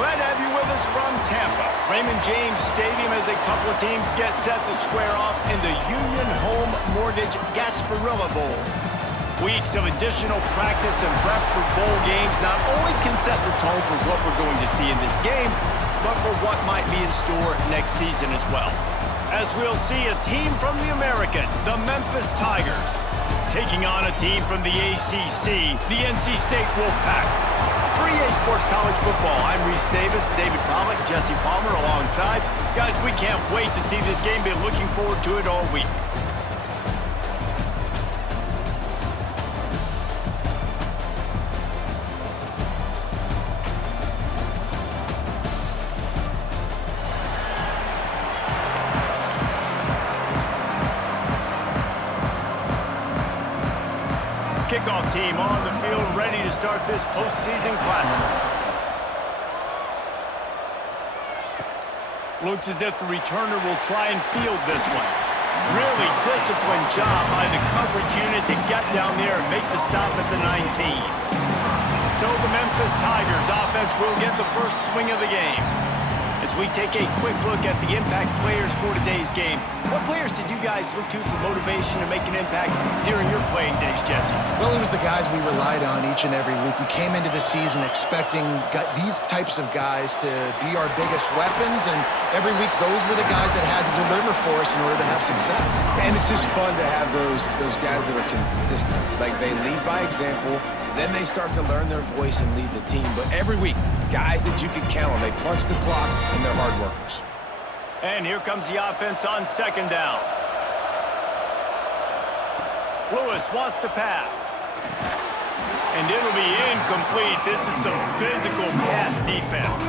Glad to have you with us from Tampa. Raymond James Stadium as a couple of teams get set to square off in the Union Home Mortgage Gasparilla Bowl. Weeks of additional practice and prep for bowl games not only can set the tone for what we're going to see in this game, but for what might be in store next season as well. As we'll see a team from the American, the Memphis Tigers, taking on a team from the ACC, the NC State Wolfpack. For EA Sports College Football, I'm Reese Davis, David Pollack, Jesse Palmer alongside. Guys, we can't wait to see this game. Been looking forward to it all week. Kickoff team on the field, ready to start this postseason classic. Looks as if the returner will try and field this one. Really disciplined job by the coverage unit to get down there and make the stop at the 19. So the Memphis Tigers offense will get the first swing of the game. As we take a quick look at the impact players for today's game, what players did you guys look to for motivation to make an impact during your playing days, Jesse? Well, it was the guys we relied on each and every week. We came into the season expecting these types of guys to be our biggest weapons, and every week those were the guys that had to deliver for us in order to have success. And it's just fun to have those guys that are consistent. Like, they lead by example, then they start to learn their voice and lead the team. But every week, guys that you can count on. They punch the clock, and they're hard workers. And here comes the offense on second down. Lewis wants to pass. And it'll be incomplete. This is some physical pass defense.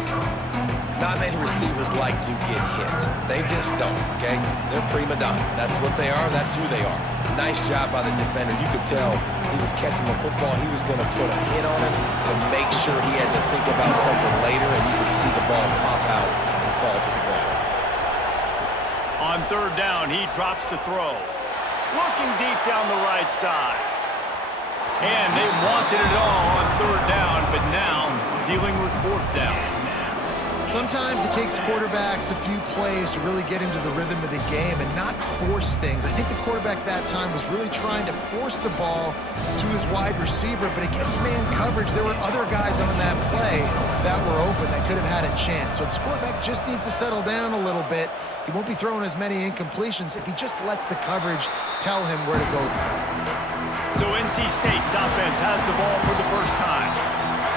Not many receivers like to get hit. They just don't, okay? They're prima donnas. That's what they are. That's who they are. Nice job by the defender. You could tell he was catching the football. He was going to put a hit on him to make sure he had to think about something later, and you could see the ball pop out and fall to the ground. On third down, he drops to throw. Looking deep down the right side. And they wanted it all on third down, but now dealing with fourth down. Sometimes it takes quarterbacks a few plays to really get into the rhythm of the game and not force things. I think the quarterback that time was really trying to force the ball to his wide receiver, but against man coverage, there were other guys on that play that were open that could have had a chance. So this quarterback just needs to settle down a little bit. He won't be throwing as many incompletions if he just lets the coverage tell him where to go. So NC State's offense has the ball for the first time.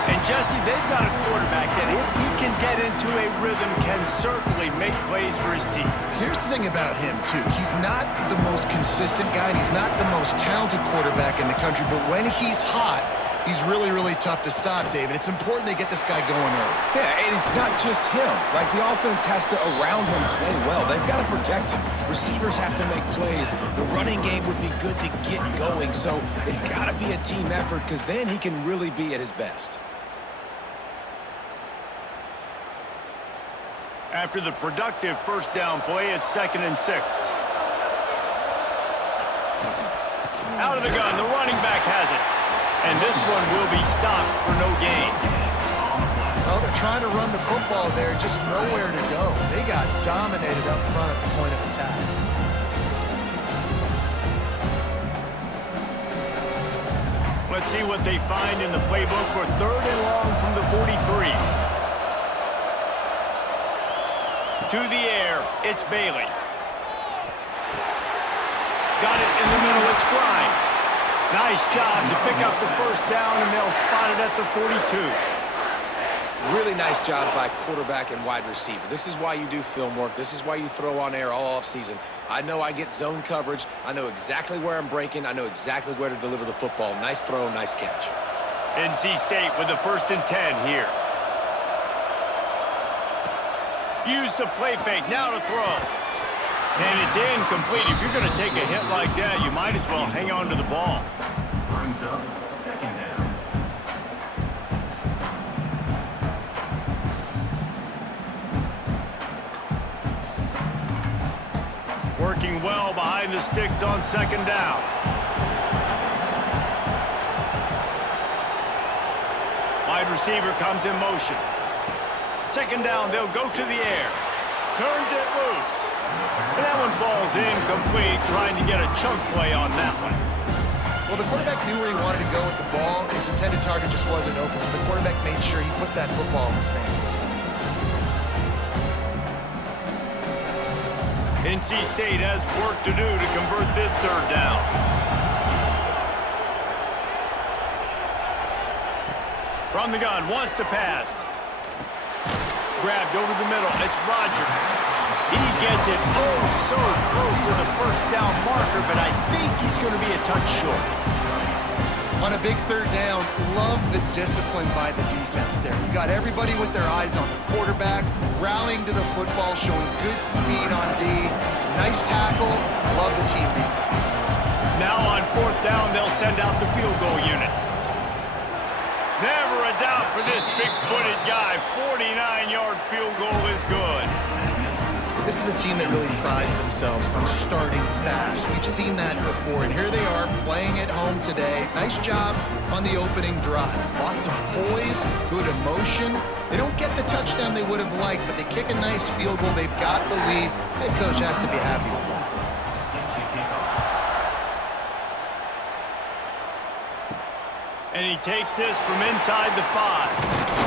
And Jesse, they've got a quarterback that if he can get into a rhythm can certainly make plays for his team. Here's the thing about him, too. He's not the most consistent guy, and he's not the most talented quarterback in the country, but when he's hot, he's really, really tough to stop, David. It's important they get this guy going early. Yeah, and it's not just him. Like, the offense has to, around him, play well. They've got to protect him. Receivers have to make plays. The running game would be good to get going, so it's got to be a team effort because then he can really be at his best. After the productive first down play, it's 2nd and 6. Out of the gun, the running back has it. And this one will be stopped for no gain. Well, they're trying to run the football there, just nowhere to go. They got dominated up front at the point of attack. Let's see what they find in the playbook for 3rd and long from the 43. To the air, it's Bailey. Got it in the middle, it's Grimes. Nice job to pick up the first down, and they'll spot it at the 42. Really nice job by quarterback and wide receiver. This is why you do film work. This is why you throw on air all offseason. I know I get zone coverage. I know exactly where I'm breaking. I know exactly where to deliver the football. Nice throw, nice catch. NC State with the 1st and 10 here. Use the play fake, now to throw. And it's incomplete. If you're going to take a hit like that, you might as well hang on to the ball. Brings up 2nd down. Working well behind the sticks on 2nd down. Wide receiver comes in motion. Second down, they'll go to the air. Turns it loose. And that one falls incomplete, trying to get a chunk play on that one. Well, the quarterback knew where he wanted to go with the ball. His intended target just wasn't open, so the quarterback made sure he put that football in the stands. NC State has work to do to convert this third down. From the gun, wants to pass. Grabbed over the middle, it's Rodgers. He gets it oh so close to the first down marker, but I think he's going to be a touch short. On a big third down, love the discipline by the defense there. You got everybody with their eyes on the quarterback, rallying to the football, showing good speed on D. Nice tackle. Love the team defense. Now on fourth down, they'll send out the field goal unit. Never a doubt for this big-footed guy. 49-yard field goal is good. This is a team that really prides themselves on starting fast. We've seen that before, and here they are playing at home today. Nice job on the opening drive. Lots of poise, good emotion. They don't get the touchdown they would have liked, but they kick a nice field goal. They've got the lead. Head coach has to be happy with that. And he takes this from inside the 5.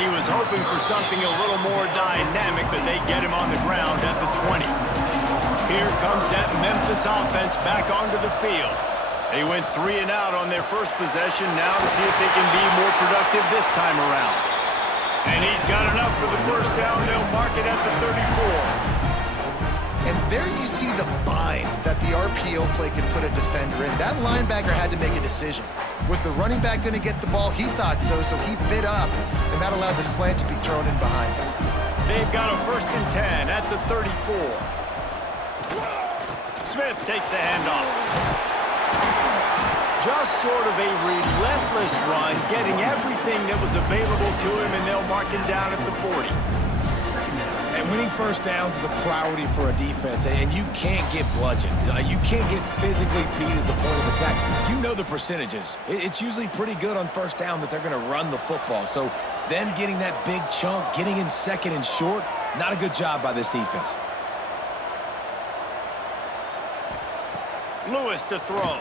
He was hoping for something a little more dynamic, but they get him on the ground at the 20. Here comes that Memphis offense back onto the field. They went 3 and out on their first possession, now to see if they can be more productive this time around. And he's got enough for the first down. They'll mark it at the 34. And there you see the bind that the RPO play can put a defender in. That linebacker had to make a decision. Was the running back going to get the ball? He thought so, so he bit up, and that allowed the slant to be thrown in behind him. They've got a 1st and 10 at the 34. Smith takes the handoff. Just sort of a relentless run, getting everything that was available to him, and they'll mark him down at the 40. And winning first downs is a priority for a defense, and you can't get bludgeoned. You can't get physically beat at the point of attack. You know the percentages. It's usually pretty good on first down that they're going to run the football. So them getting that big chunk, getting in second and short, not a good job by this defense. Lewis to throw.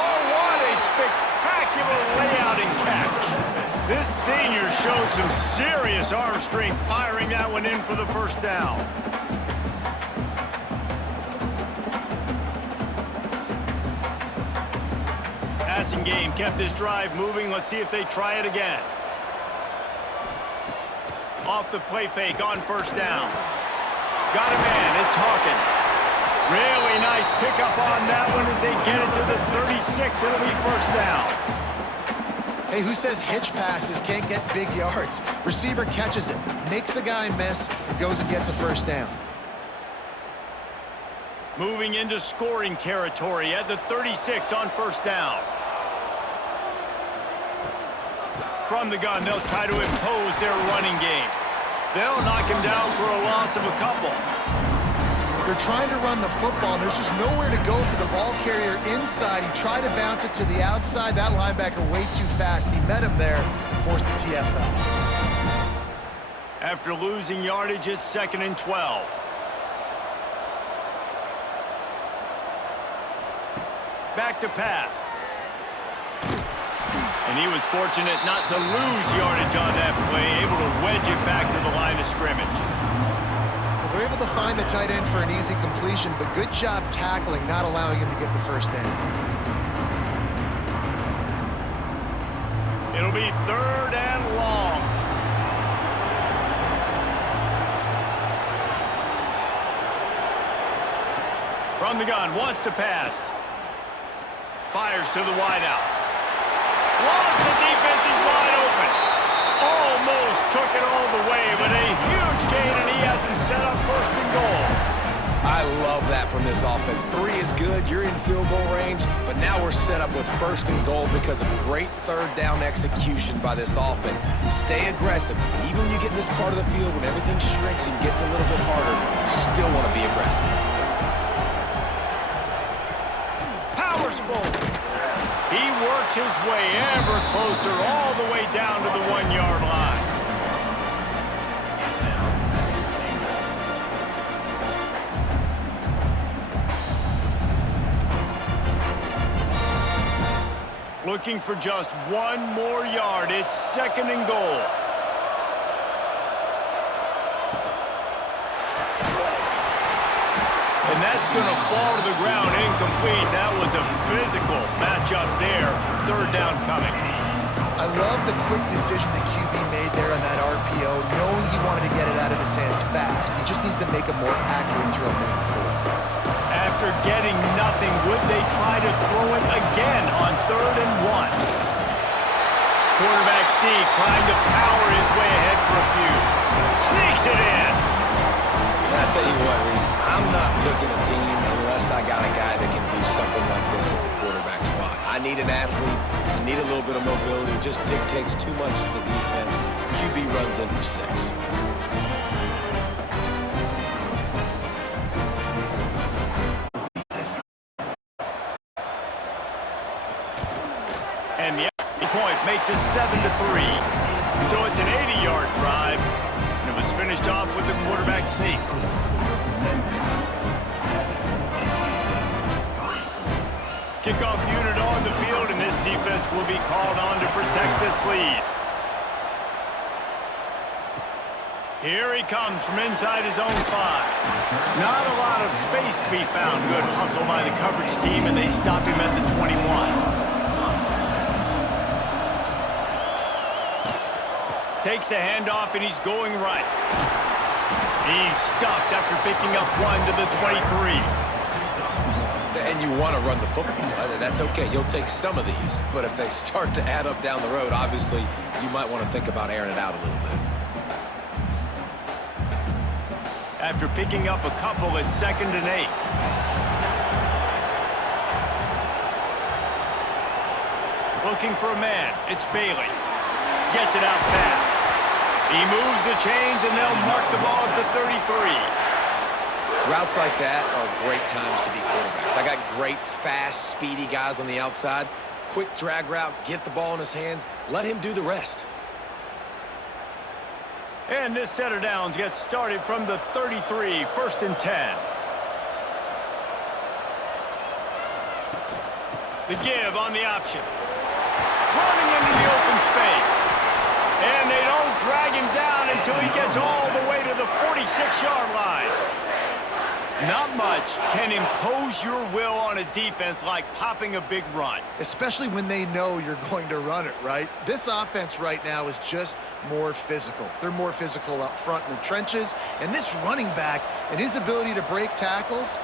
Oh, what a spectacular layout and catch. This senior showed some serious arm strength firing that one in for the first down. Passing game kept this drive moving. Let's see if they try it again. Off the play fake on first down. Got a man, it's Hawkins. Really nice pickup on that one as they get it to the 36. It'll be first down. Hey, who says hitch passes can't get big yards? Receiver catches it, makes a guy miss, goes and gets a first down. Moving into scoring territory at the 36 on first down. From the gun, they'll try to impose their running game. They'll knock him down for a loss of a couple. They're trying to run the football, and there's just nowhere to go for the ball carrier inside. He tried to bounce it to the outside. That linebacker way too fast. He met him there and forced the TFL. After losing yardage, it's 2nd and 12. Back to pass. And he was fortunate not to lose yardage on that play, able to wedge it back to the line of scrimmage. They're able to find the tight end for an easy completion, but good job tackling, not allowing him to get the first down. It'll be 3rd and long. From the gun, wants to pass. Fires to the wideout. Lost the defense is wide open. Almost took it all the way, but a huge gain, and he has him set up 1st and goal. I love that from this offense. 3 is good, you're in field goal range, but now we're set up with 1st and goal because of great 3rd down execution by this offense. Stay aggressive. Even when you get in this part of the field, when everything shrinks and gets a little bit harder, you still want to be aggressive. Powers forward. He works his way ever closer all the way down to the 1-yard line. Looking for just one more yard. It's 2nd and goal. And that's going to fall to the ground incomplete. That was a physical matchup there. 3rd down coming. I love the quick decision the QB made there on that RPO, knowing he wanted to get it out of his hands fast. He just needs to make a more accurate throw moving forward. After getting nothing, would they try to throw it again on 3rd and 1? Quarterback Steve trying to power his way ahead for a few. Sneaks it in. I'll tell you what, Reese, I'm not picking a team unless I got a guy that can do something like this at the quarterback spot. I need an athlete. I need a little bit of mobility. It just dictates too much to the defense. QB runs in for 6. And the extra point makes it 7-3. So it's an 80-yard drive. And it was finished off with the quarterback sneak. Kickoff unit on the field, and this defense will be called on to protect this lead. Here he comes from inside his own 5. Not a lot of space to be found. Good hustle by the coverage team, and they stop him at the 21. Takes the handoff, and he's going right. He's stuffed after picking up 1 to the 23. And you want to run the football. That's okay. You'll take some of these. But if they start to add up down the road, obviously, you might want to think about airing it out a little bit. After picking up a couple, it's 2nd and 8. Looking for a man. It's Bailey. Gets it out fast. He moves the chains, and they'll mark the ball at the 33. Routes like that are great times to be quarterbacks. I got great, fast, speedy guys on the outside. Quick drag route, get the ball in his hands, let him do the rest. And this set of downs gets started from the 33, 1st and 10. The give on the option. Running into the open space. And they don't drag him down until he gets all the way to the 46-yard line. Not much can impose your will on a defense like popping a big run. Especially when they know you're going to run it, right? This offense right now is just more physical. They're more physical up front in the trenches. And this running back and his ability to break tackles,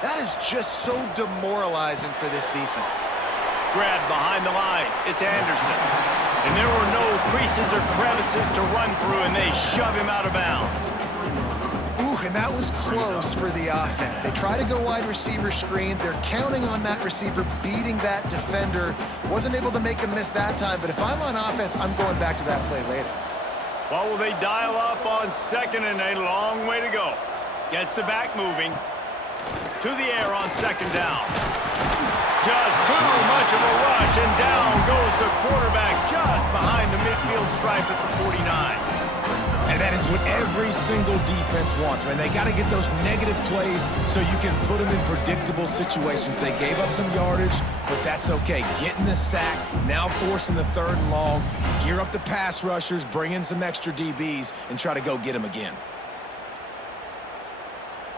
that is just so demoralizing for this defense. Grabbed behind the line. It's Anderson. And there were no creases or crevices to run through, and they shove him out of bounds. And that was close for the offense. They try to go wide receiver screen. They're counting on that receiver beating that defender. Wasn't able to make him miss that time, but if I'm on offense, I'm going back to that play later. Well, will they dial up on 2nd and 8? A long way to go. Gets the back moving. To the air on 2nd down. Just too much of a rush, and down goes the quarterback just behind the midfield stripe at the 49. And that is what every single defense wants, man. They got to get those negative plays so you can put them in predictable situations. They gave up some yardage, but that's okay. Getting the sack, now forcing the 3rd and long, gear up the pass rushers, bring in some extra DBs, and try to go get them again.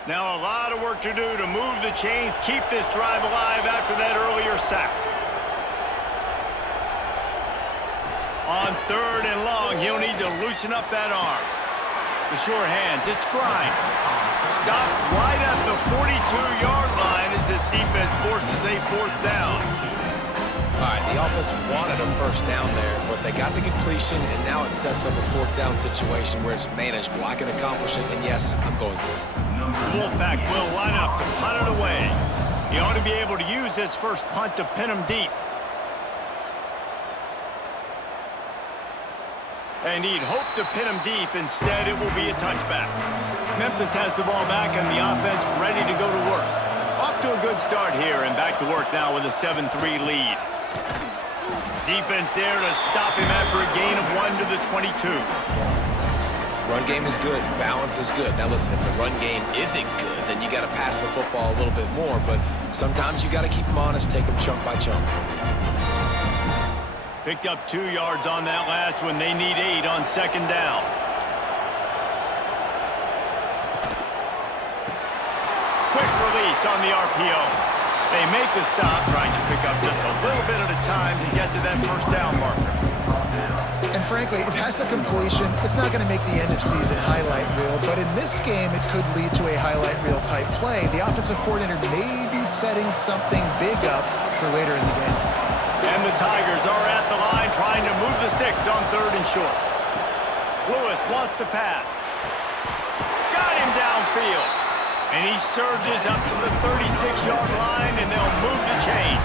Now a lot of work to do to move the chains, keep this drive alive after that earlier sack. On 3rd and long, he'll need to loosen up that arm. The sure hands, it's Grimes. Stopped right at the 42-yard line as this defense forces a 4th down. All right, the offense wanted a 1st down there, but they got the completion, and now it sets up a 4th down situation where it's manageable. I can accomplish it, and yes, I'm going for it. Wolfpack will line up to punt it away. He ought to be able to use this first punt to pin him deep. And he'd hope to pin him deep. Instead, it will be a touchback. Memphis has the ball back and the offense ready to go to work. Off to a good start here and back to work now with a 7-3 lead. Defense there to stop him after a gain of 1 to the 22. Run game is good. Balance is good. Now listen, if the run game isn't good, then you got to pass the football a little bit more. But sometimes you got to keep them honest, take them chunk by chunk. Picked up 2 yards on that last one. They need 8 on second down. Quick release on the RPO. They make the stop, trying to pick up just a little bit at a time to get to that first down marker. And frankly, if that's a completion, it's not going to make the end of season highlight reel, but in this game, it could lead to a highlight reel type play. The offensive coordinator may be setting something big up for later in the game. And the Tigers are at the line trying to move the sticks on 3rd and short. Lewis wants to pass. Got him downfield. And he surges up to the 36-yard line, and they'll move the chains.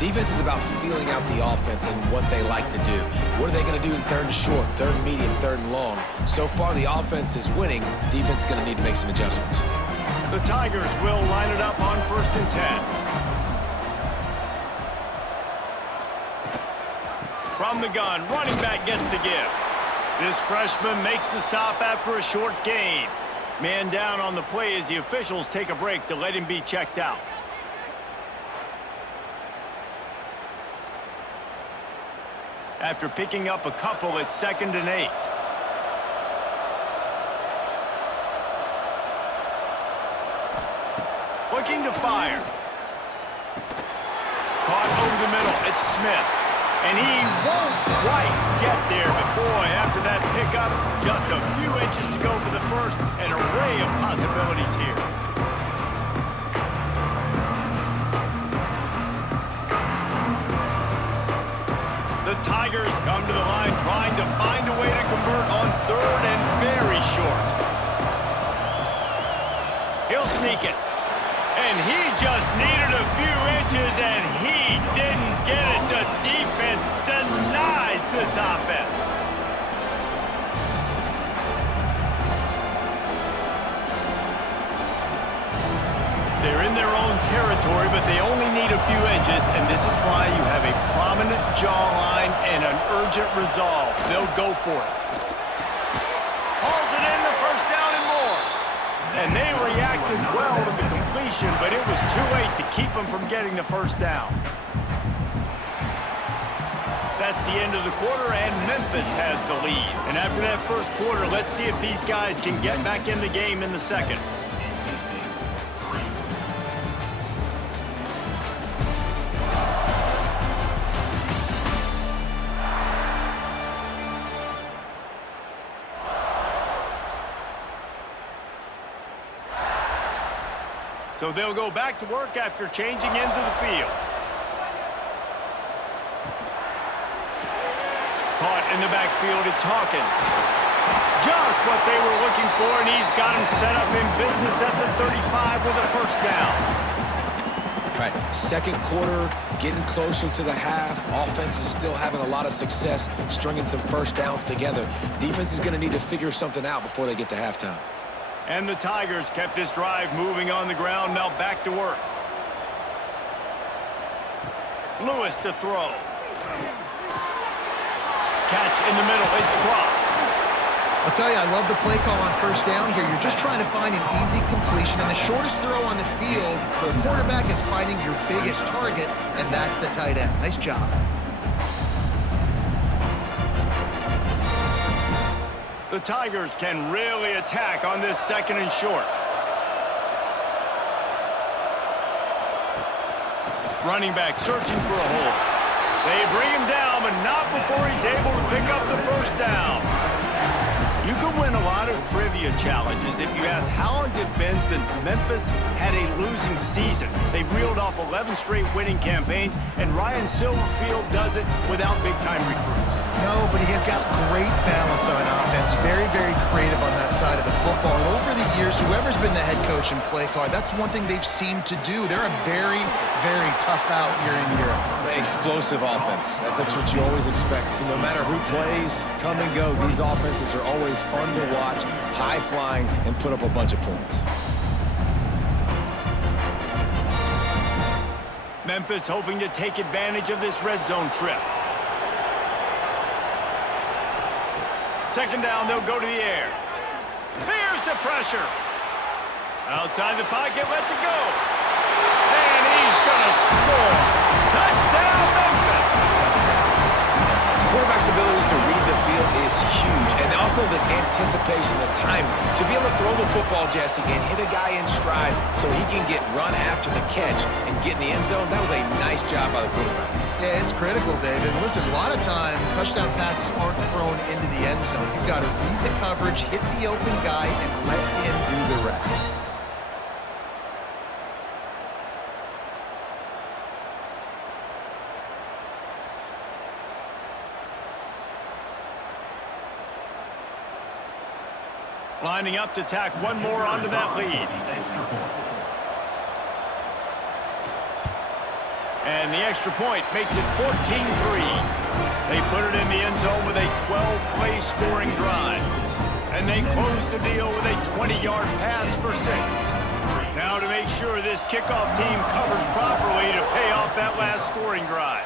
Defense is about feeling out the offense and what they like to do. What are they going to do in 3rd and short, 3rd and medium, 3rd and long? So far, the offense is winning. Defense is going to need to make some adjustments. The Tigers will line it up on 1st and 10. From the gun, running back gets to give. This freshman makes the stop after a short gain. Man down on the play as the officials take a break to let him be checked out. After picking up a couple, it's 2nd and 8. Looking to fire. Caught over the middle. It's Smith. And he won't quite get there. But boy, after that pickup, just a few inches to go for the first. An array of possibilities here. The Tigers come to the line trying to find a way to convert on 3rd and very short. He'll sneak it. And he just needed a few inches, and he didn't get it. The defense denies this offense. They're in their own territory, but they only need a few inches, and this is why you have a prominent jawline and an urgent resolve. They'll go for it. Hauls it in, the first down and more. And they reacted well to the completion, but it was too late to keep them from getting the first down. That's the end of the quarter, and Memphis has the lead. And after that first quarter, let's see if these guys can get back in the game in the second. So they'll go back to work after changing into the field. Caught in the backfield, it's Hawkins. Just what they were looking for, and he's got him set up in business at the 35 with a first down. Right, second quarter, getting closer to the half. Offense is still having a lot of success stringing some first downs together. Defense is going to need to figure something out before they get to halftime. And the Tigers kept this drive moving on the ground, now back to work. Lewis to throw. Catch in the middle, it's Cross. I'll tell you, I love the play call on first down here. You're just trying to find an easy completion, and the shortest throw on the field for a quarterback is finding your biggest target, and that's the tight end. Nice job. The Tigers can really attack on this 2nd and short. Running back searching for a hole. They bring him down, but not before he's able to pick up the first down. You can win a lot of trivia challenges if you ask how long it's been since Memphis had a losing season. They've reeled off 11 straight winning campaigns, and Ryan Silverfield does it without big-time recruits. No, but he has got great balance on offense. Very, very creative on that side of the football. And over the years, whoever's been the head coach and play caller, that's one thing they've seemed to do. They're a very, very tough out year in, year out. Explosive offense. That's what you always expect. No matter who plays, come and go, these offenses are always fun to watch, high-flying, and put up a bunch of points. Memphis hoping to take advantage of this red zone trip. Second down, they'll go to the air. Here's the pressure. Outside the pocket, lets it go. And he's going to score. Touchdown, Memphis. anticipation, the timing. To be able to throw the football, Jesse, and hit a guy in stride so he can get run after the catch and get in the end zone, that was a nice job by the quarterback. Yeah, it's critical, David. Listen, a lot of times, touchdown passes aren't thrown into the end zone. You've got to read the coverage, hit the open guy, and let him do the rest. Lining up to tack one more onto that lead. And the extra point makes it 14-3. They put it in the end zone with a 12-play scoring drive. And they close the deal with a 20-yard pass for 6. Now to make sure this kickoff team covers properly to pay off that last scoring drive.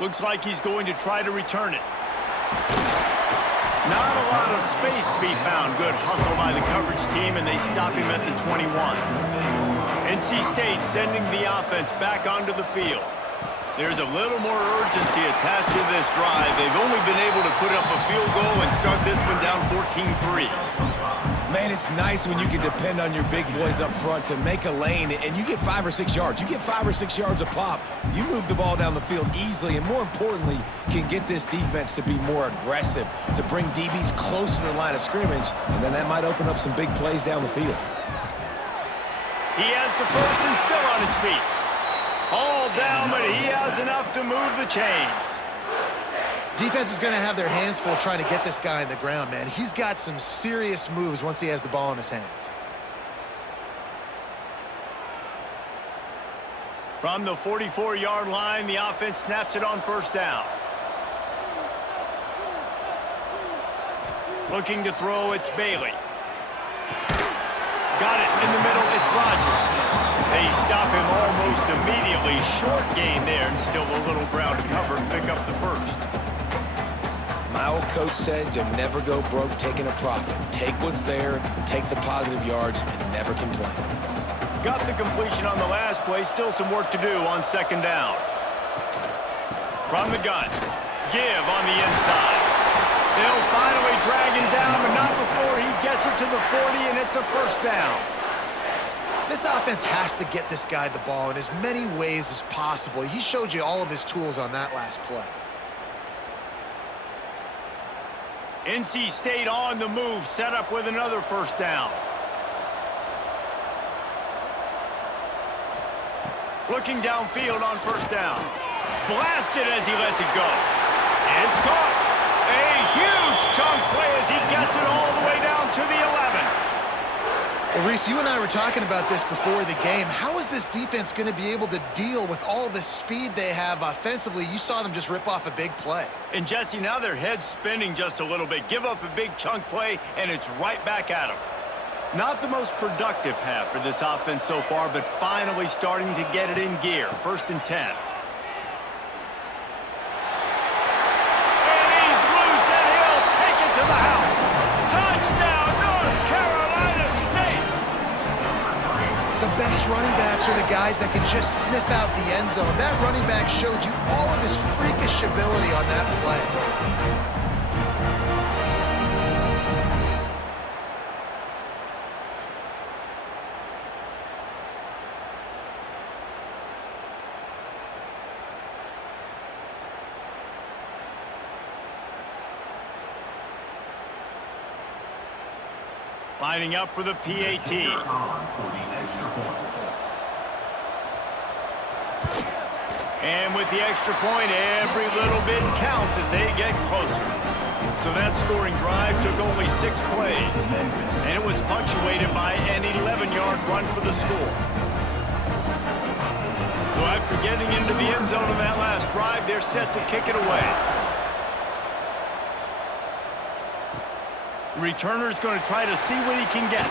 Looks like he's going to try to return it. Not a lot of space to be found. Good hustle by the coverage team, and they stop him at the 21. NC State sending the offense back onto the field. There's a little more urgency attached to this drive. They've only been able to put up a field goal and start this one down 14-3. Man, it's nice when you can depend on your big boys up front to make a lane, and you get 5 or 6 yards. You get 5 or 6 yards a pop. You move the ball down the field easily, and more importantly, can get this defense to be more aggressive, to bring DBs close to the line of scrimmage, and then that might open up some big plays down the field. He has the first and still on his feet. All down, but he has enough to move the chains. Defense is going to have their hands full trying to get this guy on the ground, man. He's got some serious moves once he has the ball in his hands. From the 44-yard line, the offense snaps it on first down. Looking to throw, it's Bailey. Got it in the middle, it's Rogers. They stop him almost immediately. Short gain there, and still a little ground to cover and pick up the first. My old coach said you'll never go broke taking a profit. Take what's there, take the positive yards, and never complain. Got the completion on the last play. Still some work to do on second down. From the gun. Give on the inside. They'll finally drag him down, but not before he gets it to the 40, and it's a first down. This offense has to get this guy the ball in as many ways as possible. He showed you all of his tools on that last play. NC State on the move, set up with another first down. Looking downfield on first down. Blasted as he lets it go. It's caught. A huge chunk play as he gets it all the way down to the 11. Well, Reese, you and I were talking about this before the game. How is this defense going to be able to deal with all the speed they have offensively? You saw them just rip off a big play. And, Jesse, now their head's spinning just a little bit. Give up a big chunk play, and it's right back at them. Not the most productive half for this offense so far, but finally starting to get it in gear. 1st and 10. And he's loose, and he'll take it to the house. Touchdown, North Carolina State! The best running backs are the guys that can just sniff out the end zone. That running back showed you all of his freakish ability on that play. Lining up for the PAT. And with the extra point, every little bit counts as they get closer. So that scoring drive took only 6 plays. And it was punctuated by an 11-yard run for the score. So after getting into the end zone on that last drive, they're set to kick it away. Returner's going to try to see what he can get.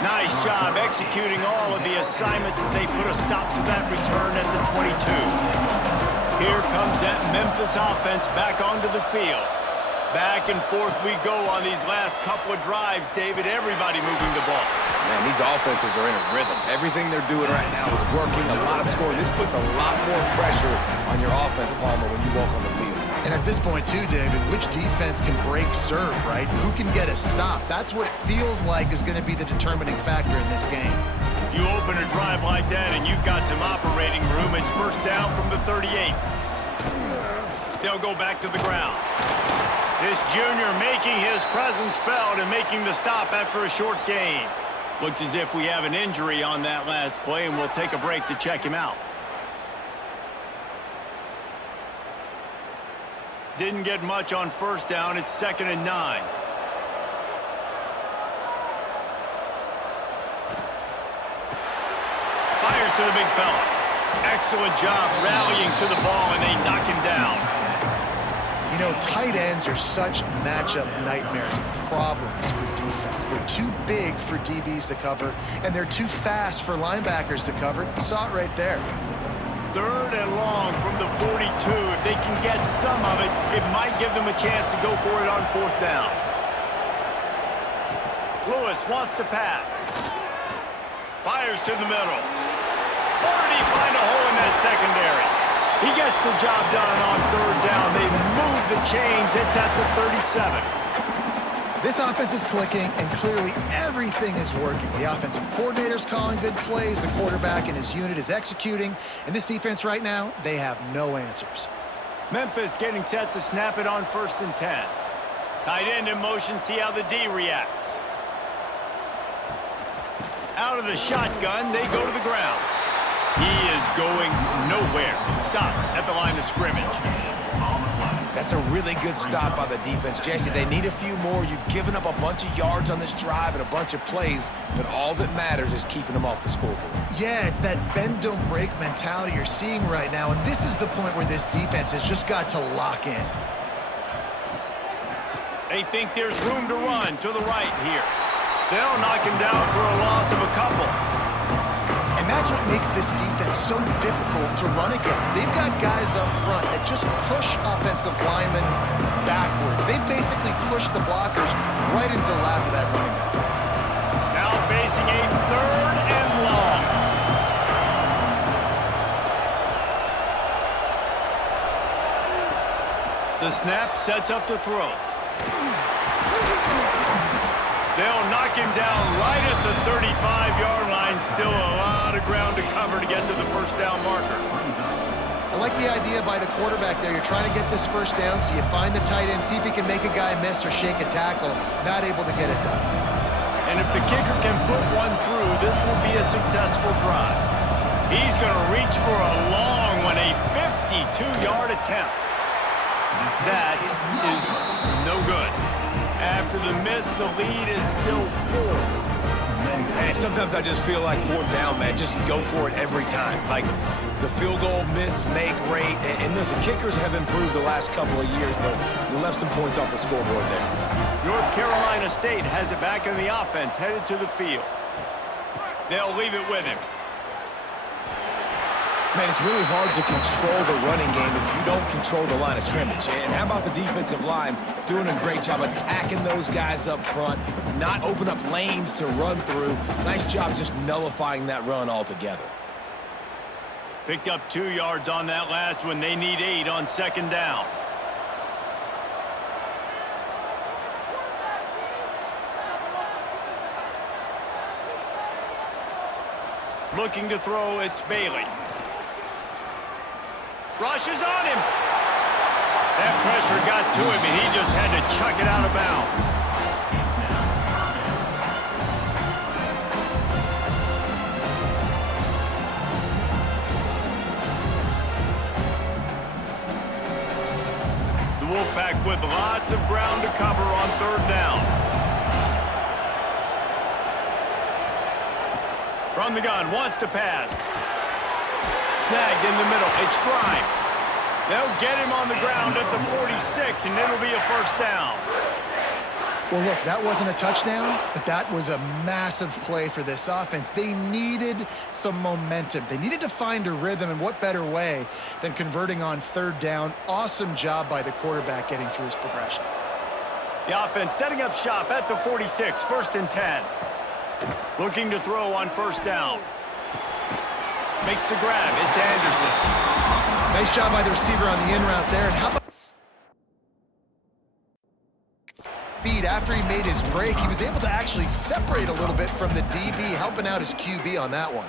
Nice job executing all of the assignments as they put a stop to that return at the 22. Here comes that Memphis offense back onto the field. Back and forth we go on these last couple of drives, David. Everybody moving the ball. Man, these offenses are in a rhythm. Everything they're doing right now is working. A lot of scoring. This puts a lot more pressure on your offense, Palmer, when you walk on the field. And at this point, too, David, which defense can break serve, right? Who can get a stop? That's what it feels like is going to be the determining factor in this game. You open a drive like that, and you've got some operating room. It's first down from the 38. They'll go back to the ground. This junior making his presence felt and making the stop after a short gain. Looks as if we have an injury on that last play, and we'll take a break to check him out. Didn't get much on first down. It's 2nd and 9. Fires to the big fella. Excellent job rallying to the ball, and they knock him down. You know, tight ends are such matchup nightmares and problems for defense. They're too big for DBs to cover, and they're too fast for linebackers to cover. You saw it right there. 3rd and long from the 42. If they can get some of it, it might give them a chance to go for it on 4th down. Lewis wants to pass. Fires to the middle. Or did he find a hole in that secondary? He gets the job done on 3rd down. They move the chains. It's at the 37. This offense is clicking, and clearly everything is working. The offensive coordinator's calling good plays. The quarterback and his unit is executing. And this defense right now, they have no answers. Memphis getting set to snap it on 1st and 10. Tight end in motion. See how the D reacts. Out of the shotgun, they go to the ground. He is going nowhere. Stop at the line of scrimmage. That's a really good stop by the defense. Jesse, they need a few more. You've given up a bunch of yards on this drive and a bunch of plays, but all that matters is keeping them off the scoreboard. Yeah, it's that bend, don't break mentality you're seeing right now, and this is the point where this defense has just got to lock in. They think there's room to run to the right here. They'll knock him down for a loss of a couple. And that's what makes this defense so difficult to run against. They've got guys up front that just push offensive linemen backwards. They basically push the blockers right into the lap of that running back. Now facing a 3rd and long. The snap sets up to throw. They'll knock him down right at the 35-yard line. Still a lot of ground to cover to get to the 1st down marker. I like the idea by the quarterback there. You're trying to get this 1st down, so you find the tight end, see if he can make a guy miss or shake a tackle. Not able to get it done. And if the kicker can put one through, this will be a successful drive. He's going to reach for a long one, a 52-yard attempt. That is no good. After the miss, the lead is still 4. And sometimes I just feel like 4th down, man. Just go for it every time. Like the field goal miss, make rate. And listen, kickers have improved the last couple of years, but you left some points off the scoreboard there. North Carolina State has it back in the offense, headed to the field. They'll leave it with him. Man, it's really hard to control the running game if you don't control the line of scrimmage. And how about the defensive line doing a great job attacking those guys up front, not open up lanes to run through. Nice job just nullifying that run altogether. Picked up 2 yards on that last one. They need 8 on 2nd down. Looking to throw, it's Bailey. Rushes on him. That pressure got to him, and he just had to chuck it out of bounds. The Wolfpack with lots of ground to cover on 3rd down. From the gun, wants to pass. Snagged in the middle. It's Grimes. They'll get him on the ground at the 46, and it'll be a 1st down. Well, look, that wasn't a touchdown, but that was a massive play for this offense. They needed some momentum. They needed to find a rhythm, and what better way than converting on 3rd down. Awesome job by the quarterback getting through his progression. The offense setting up shop at the 46, 1st and 10. Looking to throw on 1st down. Makes the grab. It's Anderson. Nice job by the receiver on the in route there. And how about speed after he made his break. He was able to actually separate a little bit from the DB, helping out his QB on that one.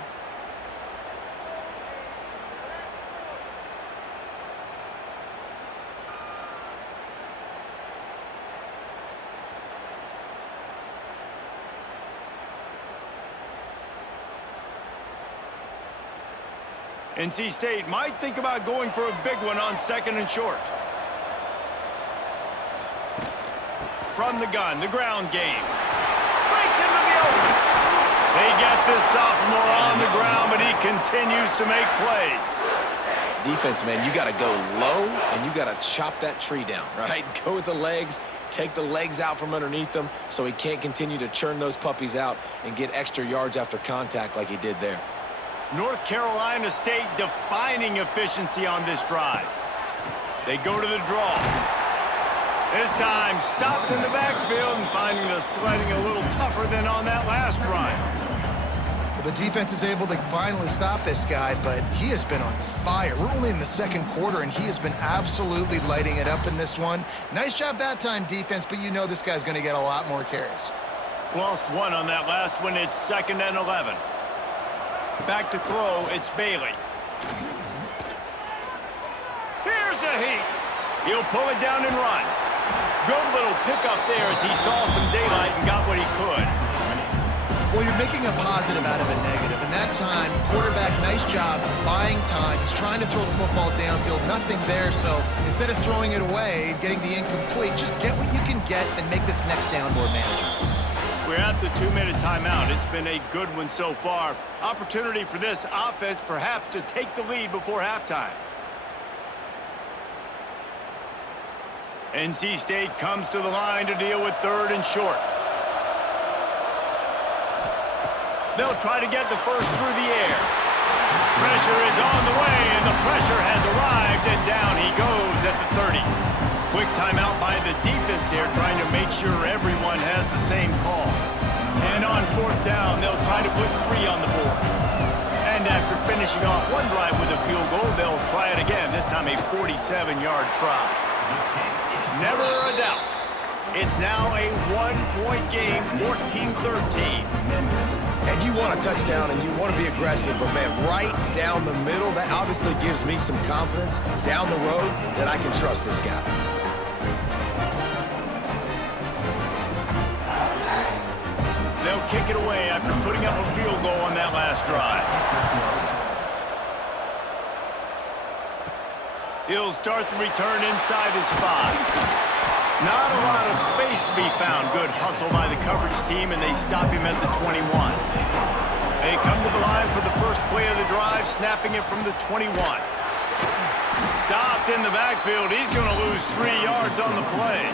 NC State might think about going for a big one on 2nd and short. From the gun, the ground game. Breaks into the open. They get this sophomore on the ground, but he continues to make plays. Defense, man, you got to go low, and you got to chop that tree down, right? Go with the legs, take the legs out from underneath them so he can't continue to churn those puppies out and get extra yards after contact like he did there. North Carolina State defining efficiency on this drive. They go to the draw. This time stopped in the backfield and finding the sledding a little tougher than on that last run. Well, the defense is able to finally stop this guy, but he has been on fire. We're only in the 2nd quarter, and he has been absolutely lighting it up in this one. Nice job that time, defense, but you know this guy's going to get a lot more carries. Lost one on that last one. It's 2nd and 11. Back to throw, it's Bailey. Here's a heat. He'll pull it down and run. Good little pickup there as he saw some daylight and got what he could. Well, you're making a positive out of a negative, and that time, quarterback, nice job buying time. He's trying to throw the football downfield, nothing there, so instead of throwing it away, getting the incomplete, just get what you can get and make this next down more manageable. We're at the 2-minute timeout. It's been a good one so far. Opportunity for this offense perhaps to take the lead before halftime. NC State comes to the line to deal with 3rd and short. They'll try to get the first through the air. Pressure is on the way, and the pressure has arrived, and down he goes at the 30. Quick timeout by the defense there, trying to make sure everyone has the same call. And on 4th down, they'll try to put 3 on the board. And after finishing off one drive with a field goal, they'll try it again, this time a 47-yard try. Never a doubt. It's now a 1-point game, 14-13. And you want a touchdown and you want to be aggressive, but man, right down the middle, that obviously gives me some confidence down the road that I can trust this guy. They'll kick it away after putting up a field goal on that last drive. He'll start the return inside his 5. Not a lot of space to be found. Good hustle by the coverage team, and they stop him at the 21. They come to the line for the first play of the drive, snapping it from the 21. Stopped in the backfield. He's going to lose 3 yards on the play.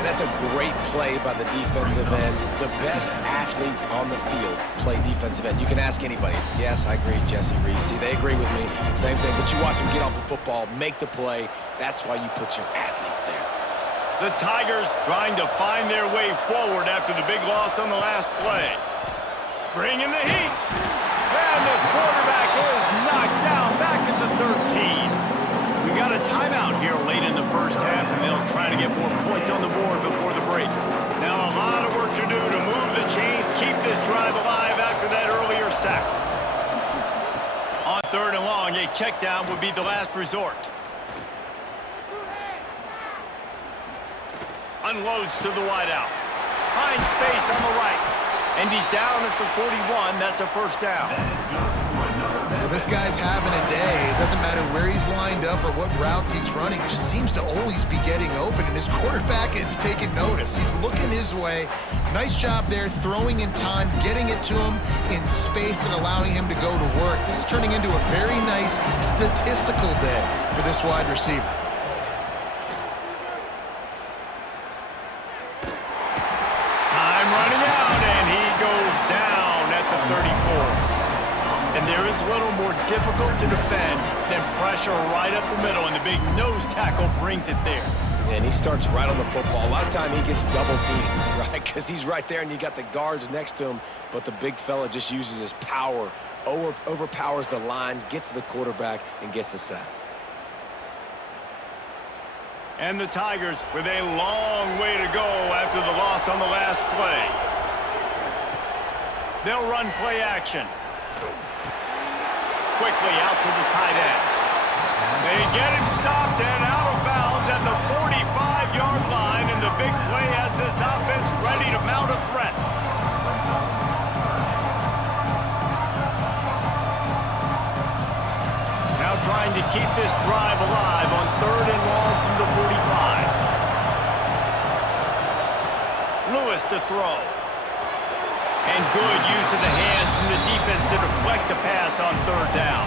And that's a great play by the defensive end. The best athletes on the field play defensive end. You can ask anybody. Yes, I agree, Jesse Reese. They agree with me. Same thing. But you watch them get off the football, make the play. That's why you put your athletes there. The Tigers trying to find their way forward after the big loss on the last play. Bring in the heat. And the quarterback is knocked down back at the 13. We got a timeout here late in the first half, and they'll try to get more points on the board before the break. Now a lot of work to do to move the chains, keep this drive alive after that earlier sack. On 3rd and long, a check down would be the last resort. Unloads to the wideout. Finds space on the right. And he's down at the 41. That's a first down. Well, this guy's having a day. It doesn't matter where he's lined up or what routes he's running. He just seems to always be getting open, and his quarterback is taking notice. He's looking his way. Nice job there, throwing in time, getting it to him in space and allowing him to go to work. This is turning into a very nice statistical day for this wide receiver. And there is a little more difficult to defend than pressure right up the middle, and the big nose tackle brings it there. And he starts right on the football. A lot of time he gets double teamed, right? Because he's right there and you got the guards next to him, but the big fella just uses his power, overpowers the lines, gets to the quarterback, and gets the sack. And the Tigers with a long way to go after the loss on the last play. They'll run play action. Quickly out to the tight end. They get him stopped and out of bounds at the 45-yard line, and the big play has this offense ready to mount a threat. Now trying to keep this drive alive on 3rd and long from the 45. Lewis to throw. And good use of the hands from the defense to deflect the pass on 3rd down.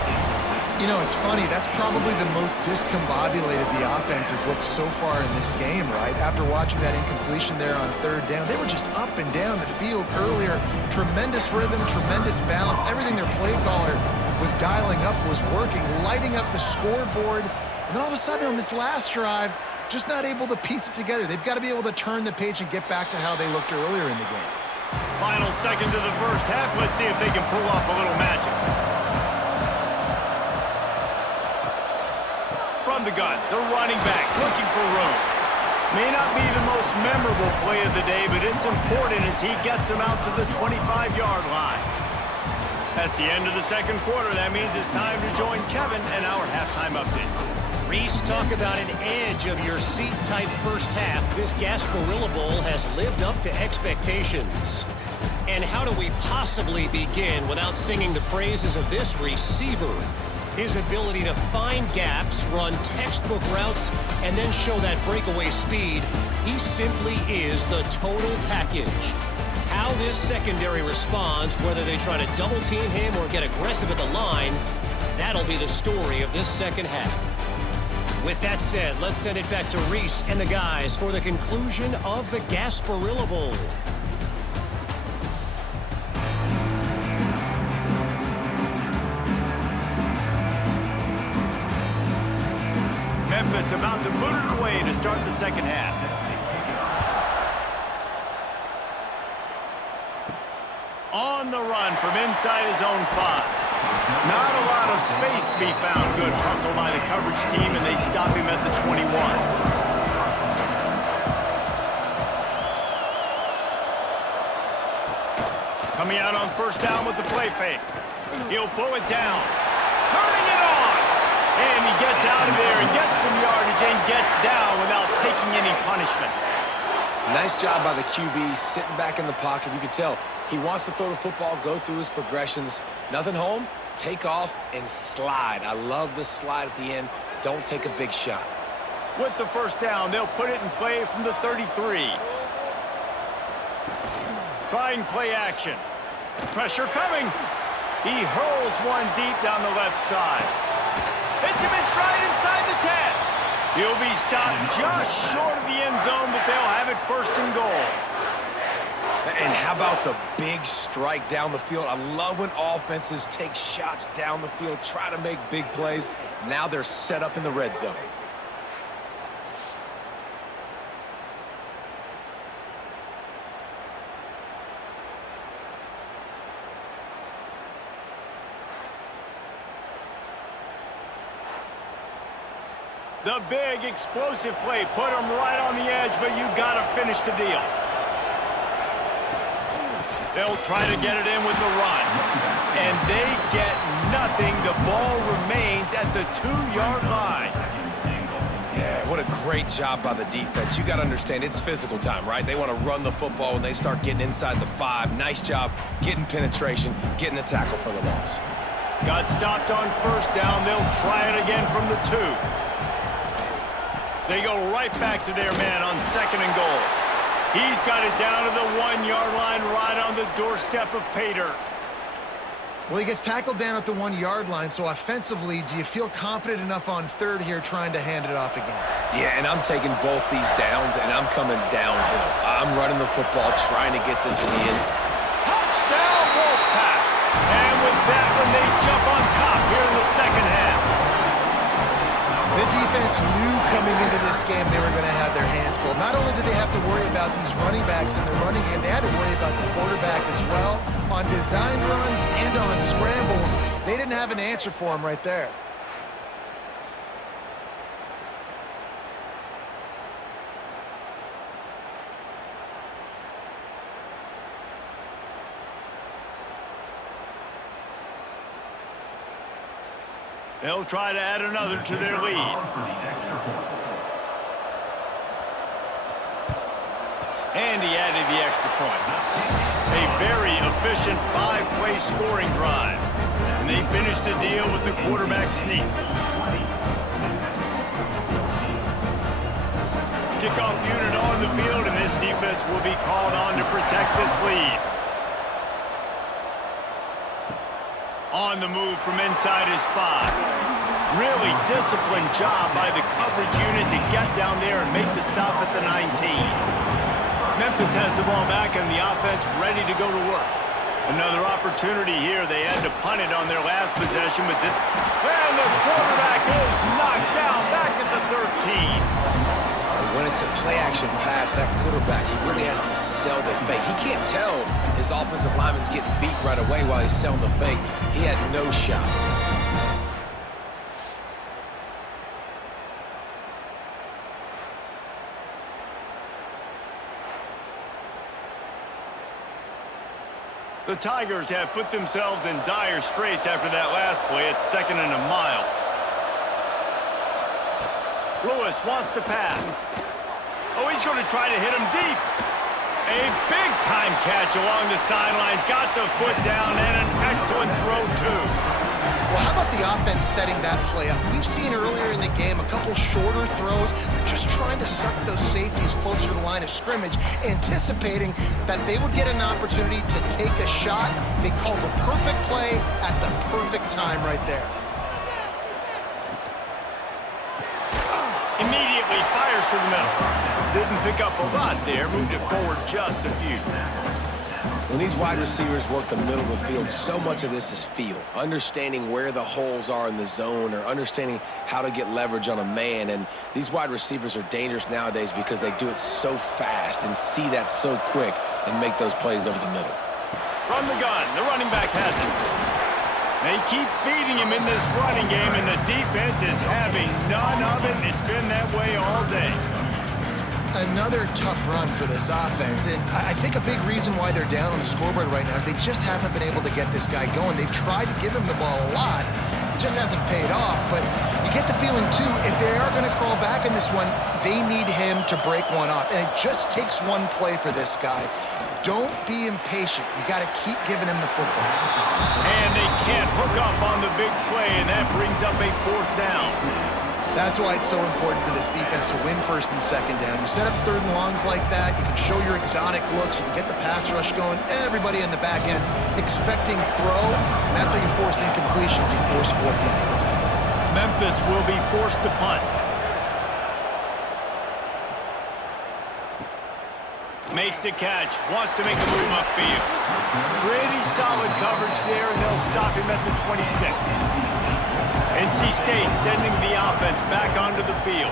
You know, it's funny. That's probably the most discombobulated the offense has looked so far in this game, right? After watching that incompletion there on 3rd down, they were just up and down the field earlier. Tremendous rhythm, tremendous balance. Everything their play caller was dialing up was working, lighting up the scoreboard. And then all of a sudden on this last drive, just not able to piece it together. They've got to be able to turn the page and get back to how they looked earlier in the game. Final seconds of the first half. Let's see if they can pull off a little magic. From the gun, the running back looking for room. May not be the most memorable play of the day, but it's important as he gets them out to the 25-yard line. That's the end of the second quarter. That means it's time to join Kevin and our halftime update. Reese, talk about an edge of your seat type first half. This Gasparilla Bowl has lived up to expectations. And how do we possibly begin without singing the praises of this receiver? His ability to find gaps, run textbook routes, and then show that breakaway speed. He simply is the total package. How this secondary responds, whether they try to double team him or get aggressive at the line, that'll be the story of this second half. With that said, let's send it back to Reese and the guys for the conclusion of the Gasparilla Bowl. Memphis about to boot it away to start the second half. On the run from inside his own 5. Not a lot of space to be found. Good hustle by the coverage team, and they stop him at the 21. Coming out on first down with the play fake. He'll pull it down. Turning it on. And he gets out of there and gets some yardage and gets down without taking any punishment. Nice job by the QB, sitting back in the pocket. You can tell he wants to throw the football, go through his progressions. Nothing home, take off, and slide. I love the slide at the end. Don't take a big shot. With the first down, they'll put it in play from the 33. Trying play action. Pressure coming. He hurls one deep down the left side. Hits him in stride inside the 10. He'll be stopped just short of the end zone, but they'll have it 1st and goal. And how about the big strike down the field? I love when offenses take shots down the field, try to make big plays. Now they're set up in the red zone. The big explosive play put him right on the edge, but you got to finish the deal. They'll try to get it in with the run. And they get nothing. The ball remains at the 2-yard line. Yeah, what a great job by the defense. You got to understand, it's physical time, right? They want to run the football when they start getting inside the 5. Nice job getting penetration, getting the tackle for the loss. Got stopped on first down. They'll try it again from the 2. They go right back to their man on 2nd and goal. He's got it down to the 1-yard line right on the doorstep of Pater. Well, he gets tackled down at the 1-yard line, so offensively, do you feel confident enough on 3rd here trying to hand it off again? Yeah, and I'm taking both these downs, and I'm coming downhill. I'm running the football, trying to get this in the end. Touchdown, Wolfpack! And with that one, they jump on top here in the second half. The defense knew coming into this game they were going to have their hands full. Not only did they have to worry about these running backs in the running game, they had to worry about the quarterback as well. On design runs and on scrambles, they didn't have an answer for him right there. They'll try to add another to their lead. And he added the extra point. A very efficient 5-play scoring drive. And they finished the deal with the quarterback sneak. Kickoff unit on the field, and this defense will be called on to protect this lead. On the move from inside his 5. Really disciplined job by the coverage unit to get down there and make the stop at the 19. Memphis has the ball back and the offense ready to go to work. Another opportunity here. They had to punt it on their last possession, but and the quarterback is knocked down back at the 13. When it's a play-action pass, that quarterback, he really has to sell the fake. He can't tell his offensive lineman's getting beat right away while he's selling the fake. He had no shot. The Tigers have put themselves in dire straits after that last play. It's 2nd and a mile. Lewis wants to pass. Oh, he's going to try to hit him deep. A big-time catch along the sidelines. Got the foot down and an excellent throw, too. Well, how about the offense setting that play up? We've seen earlier in the game a couple shorter throws. They're just trying to suck those safeties closer to the line of scrimmage, anticipating that they would get an opportunity to take a shot. They called the perfect play at the perfect time right there. Immediately fires to the middle. Didn't pick up a lot there. Moved it forward just a few. When these wide receivers work the middle of the field, so much of this is feel. Understanding where the holes are in the zone or understanding how to get leverage on a man. And these wide receivers are dangerous nowadays because they do it so fast and see that so quick and make those plays over the middle. From the gun, the running back has it. They keep feeding him in this running game, and the defense is having none of it. It's been that way all day. Another tough run for this offense, and I think a big reason why they're down on the scoreboard right now is they just haven't been able to get this guy going. They've tried to give him the ball a lot. It just hasn't paid off, but you get the feeling, too, if they are going to crawl back in this one, they need him to break one off, and it just takes one play for this guy. Don't be impatient. You got to keep giving him the football. And they can't hook up on the big play, and that brings up a 4th down. That's why it's so important for this defense to win 1st and 2nd down. You set up 3rd and longs like that, you can show your exotic looks, you can get the pass rush going, everybody in the back end expecting throw, and that's how you force incompletions, you force 4th downs. Memphis will be forced to punt. Makes the catch, wants to make a move upfield. Pretty solid coverage there, and they'll stop him at the 26. NC State sending the offense back onto the field.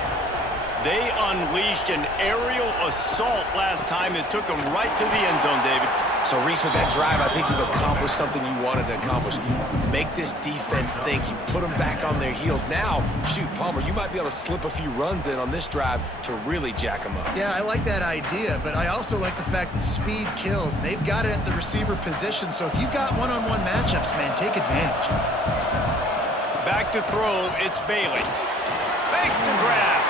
They unleashed an aerial assault last time that took them right to the end zone, David. So, Reese, with that drive, I think you've accomplished something you wanted to accomplish. Make this defense think. You put them back on their heels. Now, shoot, Palmer, you might be able to slip a few runs in on this drive to really jack them up. Yeah, I like that idea, but I also like the fact that speed kills. They've got it at the receiver position, so if you've got one-on-one matchups, man, take advantage. Back to throw, it's Bailey. Makes the grab.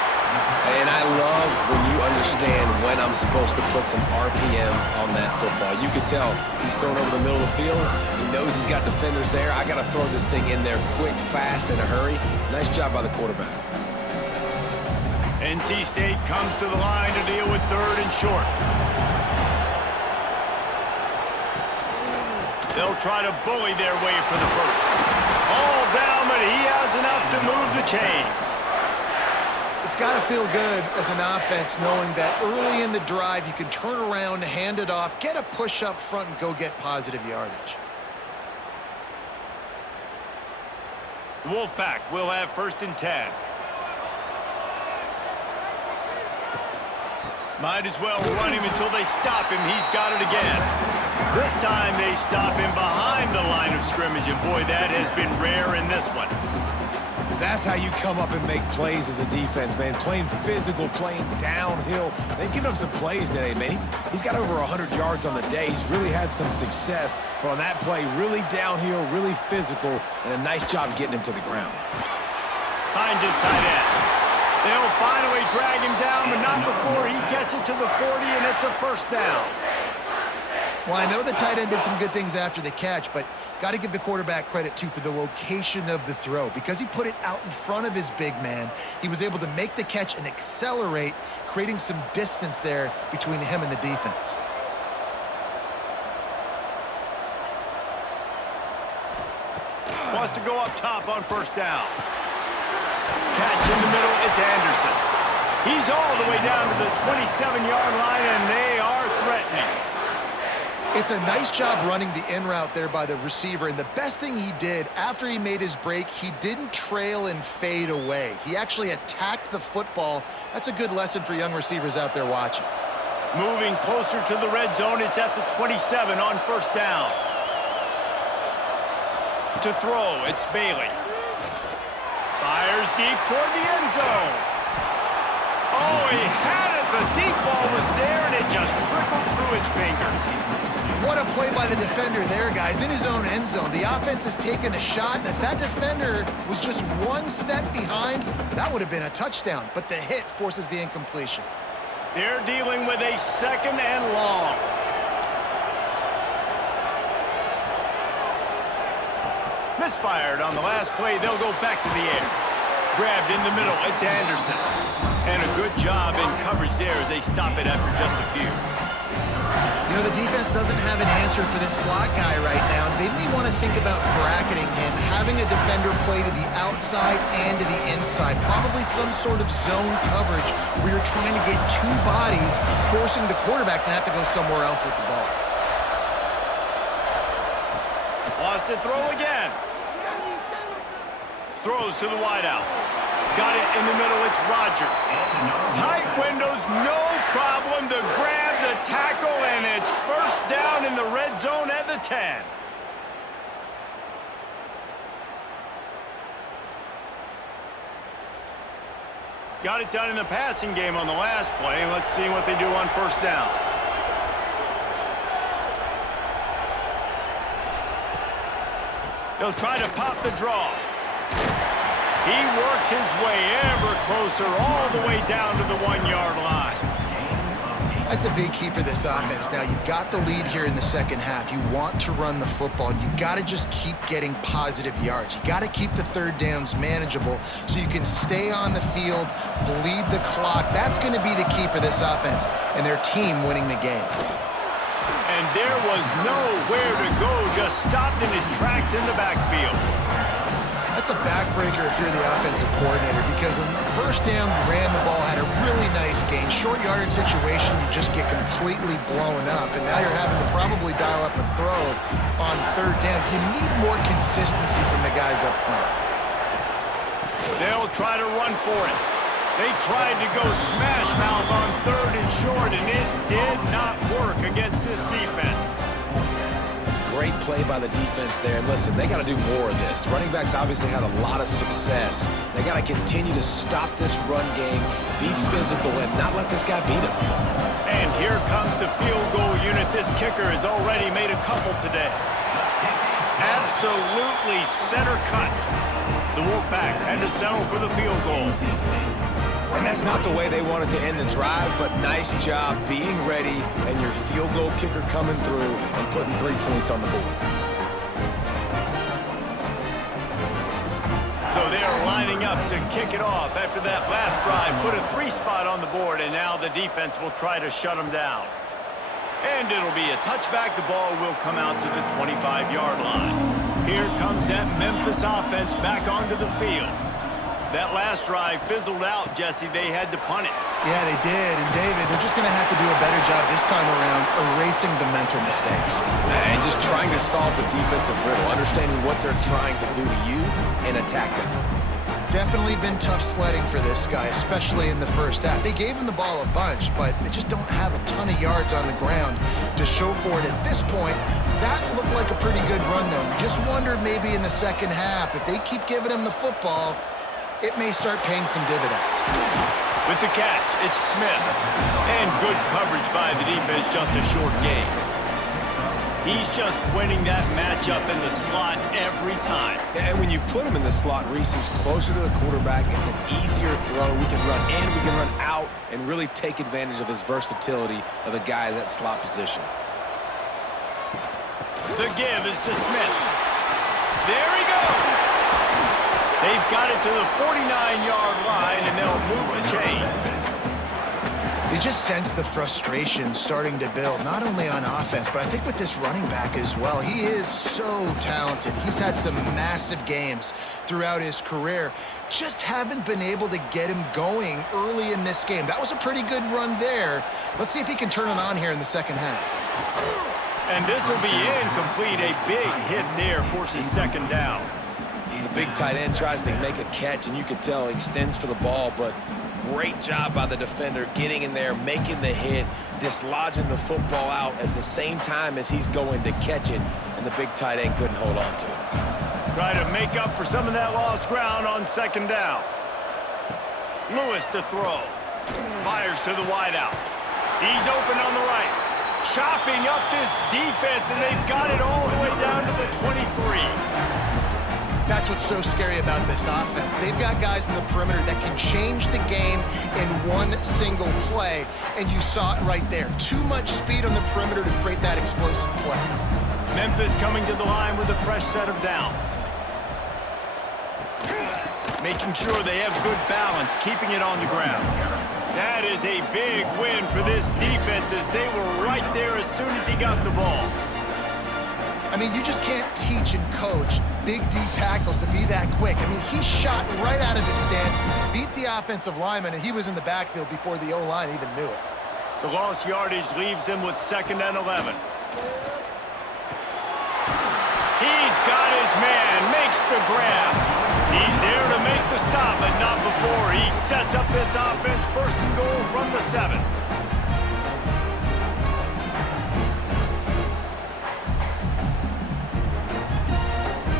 And I love when you understand when I'm supposed to put some RPMs on that football. You can tell he's thrown over the middle of the field. He knows he's got defenders there. I got to throw this thing in there quick, fast, in a hurry. Nice job by the quarterback. NC State comes to the line to deal with 3rd and short. They'll try to bully their way for the 1st. All down, but he has enough to move the chains. It's got to feel good as an offense knowing that early in the drive you can turn around, hand it off, get a push up front, and go get positive yardage. The Wolfpack will have 1st and 10. Might as well run him until they stop him. He's got it again. This time they stop him behind the line of scrimmage, and boy, that has been rare in this one. That's how you come up and make plays as a defense, man. Playing physical, playing downhill. They've given him some plays today, man. He's got over 100 yards on the day. He's really had some success. But on that play, really downhill, really physical, and a nice job getting him to the ground. Finds his tight end. They'll finally drag him down, but not before he gets it to the 40, and it's a first down. Well, I know the tight end did some good things after the catch, but got to give the quarterback credit, too, for the location of the throw. Because he put it out in front of his big man, he was able to make the catch and accelerate, creating some distance there between him and the defense. Wants to go up top on first down. Catch in the middle, it's Anderson. He's all the way down to the 27-yard line, and they are threatening. It's a nice job running the in route there by the receiver, and the best thing he did after he made his break, he didn't trail and fade away. He actually attacked the football. That's a good lesson for young receivers out there watching. Moving closer to the red zone, it's at the 27 on first down. To throw, it's Bailey. Fires deep toward the end zone. Oh, he had it. The deep ball was there, and it just trickled through his fingers. What a play by the defender there, guys. In his own end zone, the offense has taken a shot, and if that defender was just one step behind, that would have been a touchdown. But the hit forces the incompletion. They're dealing with a second and long. Misfired on the last play. They'll go back to the air. Grabbed in the middle. It's Anderson. And a good job in coverage there as they stop it after just a few. You know, the defense doesn't have an answer for this slot guy right now. They may want to think about bracketing him, having a defender play to the outside and to the inside. Probably some sort of zone coverage where you're trying to get two bodies, forcing the quarterback to have to go somewhere else with the ball. Lost to throw again. Throws to the wideout. Got it in the middle, it's Rodgers. Tight windows, no problem to grab the tackle, and it's first down in the red zone at the 10. Got it done in the passing game on the last play. Let's see what they do on first down. He'll try to pop the draw. He works his way ever closer, all the way down to the 1-yard line. That's a big key for this offense. Now, you've got the lead here in the second half. You want to run the football. You got to just keep getting positive yards. You got to keep the third downs manageable so you can stay on the field, bleed the clock. That's going to be the key for this offense and their team winning the game. And there was nowhere to go, just stopped in his tracks in the backfield. That's a backbreaker if you're the offensive coordinator, because in the first down, you ran the ball, had a really nice gain. Short yardage situation, you just get completely blown up, and now you're having to probably dial up a throw on third down. You need more consistency from the guys up front. They'll try to run for it. They tried to go smash mouth on third and short, and it did not work against this defense. Great play by the defense there. And listen, they got to do more of this. Running backs obviously had a lot of success. They got to continue to stop this run game, be physical, and not let this guy beat him. And here comes the field goal unit. This kicker has already made a couple today. Absolutely center cut. The Wolfpack had to settle for the field goal. And that's not the way they wanted to end the drive, but nice job being ready and your field goal kicker coming through and putting 3 points on the board. So they are lining up to kick it off after that last drive. Put a 3-spot on the board, and now the defense will try to shut them down. And it'll be a touchback. The ball will come out to the 25-yard line. Here comes that Memphis offense back onto the field. That last drive fizzled out, Jesse. They had to punt it. Yeah, they did. And, David, they're just going to have to do a better job this time around erasing the mental mistakes. And just trying to solve the defensive riddle, understanding what they're trying to do to you and attack them. Definitely been tough sledding for this guy, especially in the first half. They gave him the ball a bunch, but they just don't have a ton of yards on the ground to show for it at this point. That looked like a pretty good run, though. You just wonder maybe in the second half, if they keep giving him the football, it may start paying some dividends. With the catch, it's Smith. And good coverage by the defense, just a short gain. He's just winning that matchup in the slot every time. And when you put him in the slot, Reese, he's closer to the quarterback. It's an easier throw. We can run in, we can run out, and really take advantage of his versatility of the guy in that slot position. The give is to Smith. There he goes. They've got it to the 49-yard line, and they'll move the chains. You just sense the frustration starting to build, not only on offense, but I think with this running back as well. He is so talented. He's had some massive games throughout his career. Just haven't been able to get him going early in this game. That was a pretty good run there. Let's see if he can turn it on here in the second half. And this will be incomplete. A big hit there forces second down. The big tight end tries to make a catch, and you can tell he extends for the ball, but great job by the defender getting in there, making the hit, dislodging the football out at the same time as he's going to catch it, and the big tight end couldn't hold on to it. Try to make up for some of that lost ground on second down. Lewis to throw. Fires to the wideout. He's open on the right. Chopping up this defense, and they've got it all the way down to the 23. That's what's so scary about this offense. They've got guys in the perimeter that can change the game in one single play, and you saw it right there. Too much speed on the perimeter to create that explosive play. Memphis coming to the line with a fresh set of downs. Making sure they have good balance, keeping it on the ground. That is a big win for this defense as they were right there as soon as he got the ball. I mean, you just can't teach and coach big D tackles to be that quick. I mean, he shot right out of his stance, beat the offensive lineman, and he was in the backfield before the O-line even knew it. The lost yardage leaves them with 2nd and 11. He's got his man, makes the grab. He's there to make the stop, but not before. He sets up this offense 1st and goal from the 7.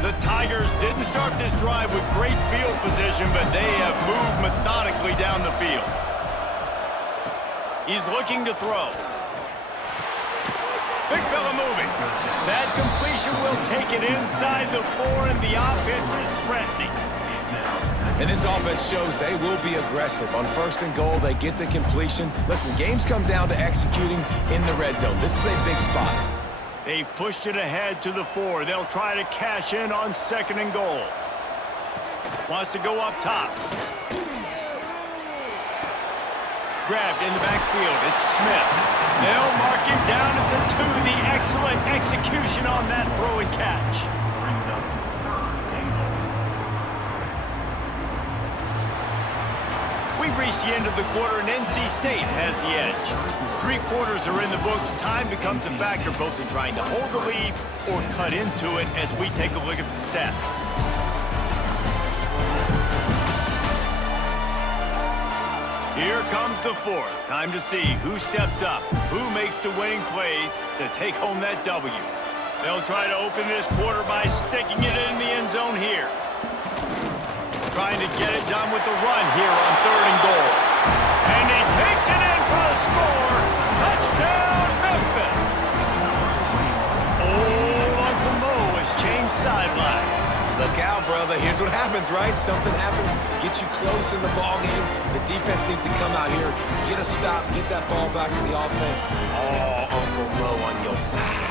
The Tigers didn't start this drive with great field position, but they have moved methodically down the field. He's looking to throw. Big fella moving. That completion will take it inside the 4, and the offense is threatening. And this offense shows they will be aggressive. On 1st and goal, they get the completion. Listen, games come down to executing in the red zone. This is a big spot. They've pushed it ahead to the 4. They'll try to cash in on 2nd and goal. Wants to go up top. Grabbed in the backfield. It's Smith. They'll mark him down at the 2. The excellent execution on that throw and catch. We've reached the end of the quarter, and NC State has the edge. 3 quarters are in the books. Time becomes a factor both in trying to hold the lead or cut into it as we take a look at the stats. Here comes the 4th. Time to see who steps up, who makes the winning plays to take home that W. They'll try to open this quarter by sticking it in the end zone here. Trying to get it done with the run here on 3rd and goal. And he takes it in for a score. Touchdown, Memphis. Oh, Uncle Mo has changed sidelines. Look out, brother. Here's what happens, right? Something happens, get you close in the ball game. The defense needs to come out here, get a stop, get that ball back to the offense. Oh, Uncle Mo on your side.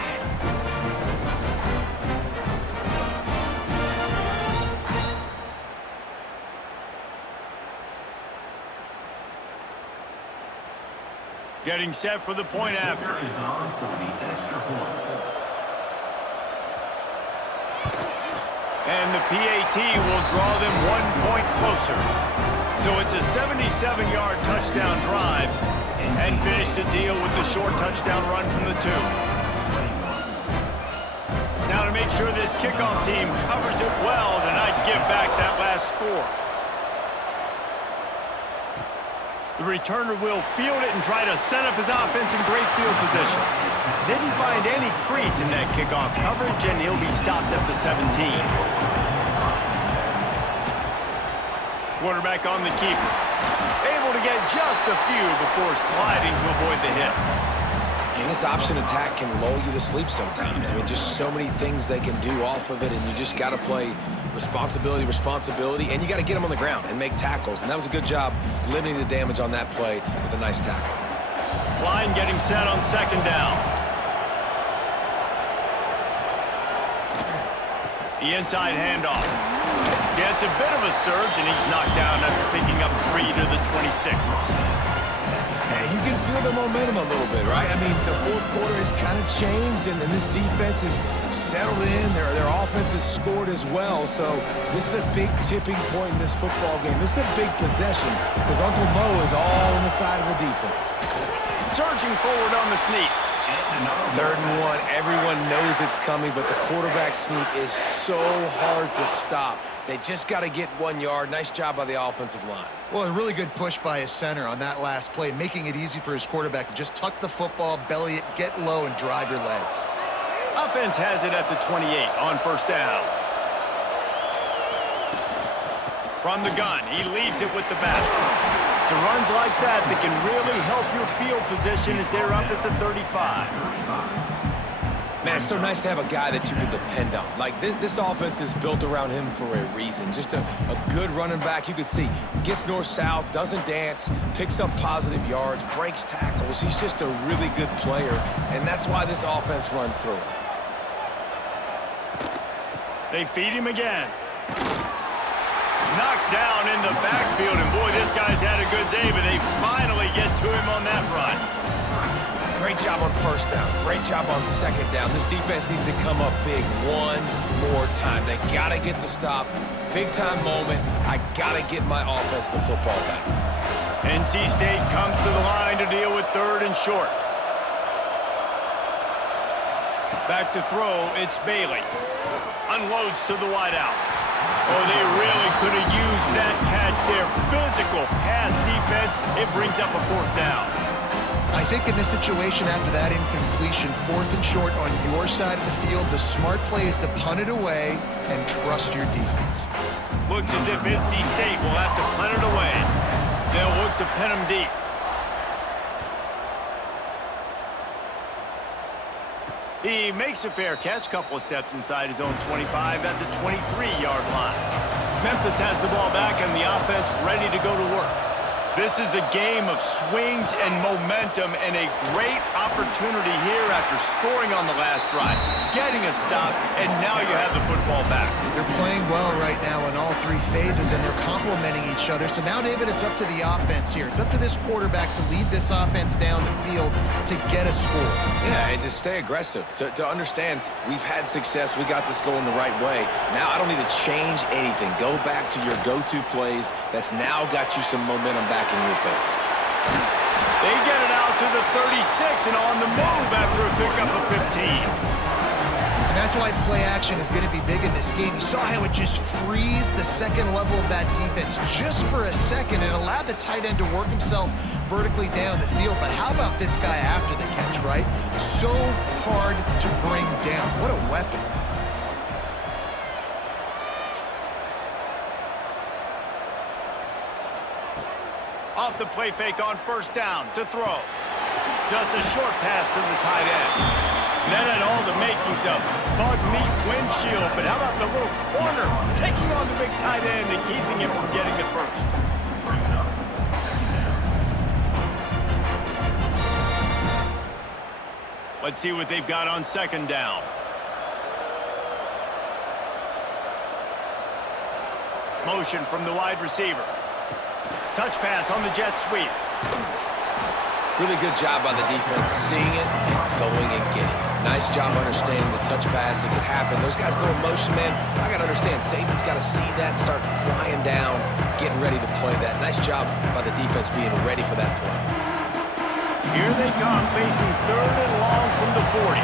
Getting set for the point after. Is on for the extra point. And the PAT will draw them 1 point closer. So it's a 77-yard touchdown drive, and finish the deal with the short touchdown run from the 2. Now to make sure this kickoff team covers it well to not give back that last score. The returner will field it and try to set up his offense in great field position. Didn't find any crease in that kickoff coverage, and he'll be stopped at the 17. Quarterback on the keeper. Able to get just a few before sliding to avoid the hits. And this option attack can lull you to sleep sometimes. I mean, just so many things they can do off of it, and you just got to play responsibility, and you got to get them on the ground and make tackles. And that was a good job limiting the damage on that play with a nice tackle. Line getting set on second down. The inside handoff. Gets a bit of a surge, and he's knocked down after picking up 3 to the 26. You can feel the momentum a little bit, right? I mean, the fourth quarter has kind of changed, and this defense is settled in. Their offense has scored as well, so this is a big tipping point in this football game. This is a big possession because Uncle Mo is all on the side of the defense. Surging forward on the sneak. 3rd and 1. Everyone knows it's coming, but the quarterback sneak is so hard to stop. They just got to get 1 yard. Nice job by the offensive line. Well, a really good push by his center on that last play, making it easy for his quarterback to just tuck the football, belly it, get low, and drive your legs. Offense has it at the 28 on first down. From the gun, he leaves it with the back. It's runs like that that can really help your field position as they're up at the 35. Man, it's so nice to have a guy that you can depend on. Like, this offense is built around him for a reason. Just a good running back. You can see, gets north-south, doesn't dance, picks up positive yards, breaks tackles. He's just a really good player, and that's why this offense runs through him. They feed him again. Knocked down in the backfield, and boy, this guy's had a good day, but they finally get to him on that run. Great job on first down. Great job on second down. This defense needs to come up big one more time. They got to get the stop. Big-time moment. I got to get my offense the football back. NC State comes to the line to deal with 3rd and short. Back to throw, it's Bailey. Unloads to the wideout. Oh, they really could have used that catch there. Physical pass defense. It brings up a 4th down. I think in this situation after that incompletion, 4th and short on your side of the field, the smart play is to punt it away and trust your defense. Looks as if NC State will have to punt it away. They'll look to pin them deep. He makes a fair catch, couple of steps inside his own 25 at the 23-yard line. Memphis has the ball back and the offense ready to go to work. This is a game of swings and momentum and a great opportunity here after scoring on the last drive, getting a stop, and now you have the football back. They're playing well right now in all 3 phases, and they're complementing each other. So now, David, it's up to the offense here. It's up to this quarterback to lead this offense down the field to get a score. Yeah, and to stay aggressive, to understand we've had success, we got this going the right way. Now I don't need to change anything. Go back to your go-to plays. That's now got you some momentum back in your favor. They get it out to the 36 and on the move after a pickup of 15. And that's why play action is going to be big in this game. You saw how it just frees the second level of that defense just for a second and allowed the tight end to work himself vertically down the field. But how about this guy after the catch, right? So hard to bring down. What a weapon. Off the play fake on first down to throw. Just a short pass to the tight end. That had all the makings of bug meat windshield, but how about the little corner taking on the big tight end and keeping him from getting the first? Let's see what they've got on second down. Motion from the wide receiver. Touch pass on the jet sweep. Really good job by the defense, seeing it and going and getting it. Nice job understanding the touch pass. It could happen. Those guys go in motion, man. I got to understand, safety's got to see that, start flying down, getting ready to play that. Nice job by the defense being ready for that play. Here they come, facing 3rd and long from the 40.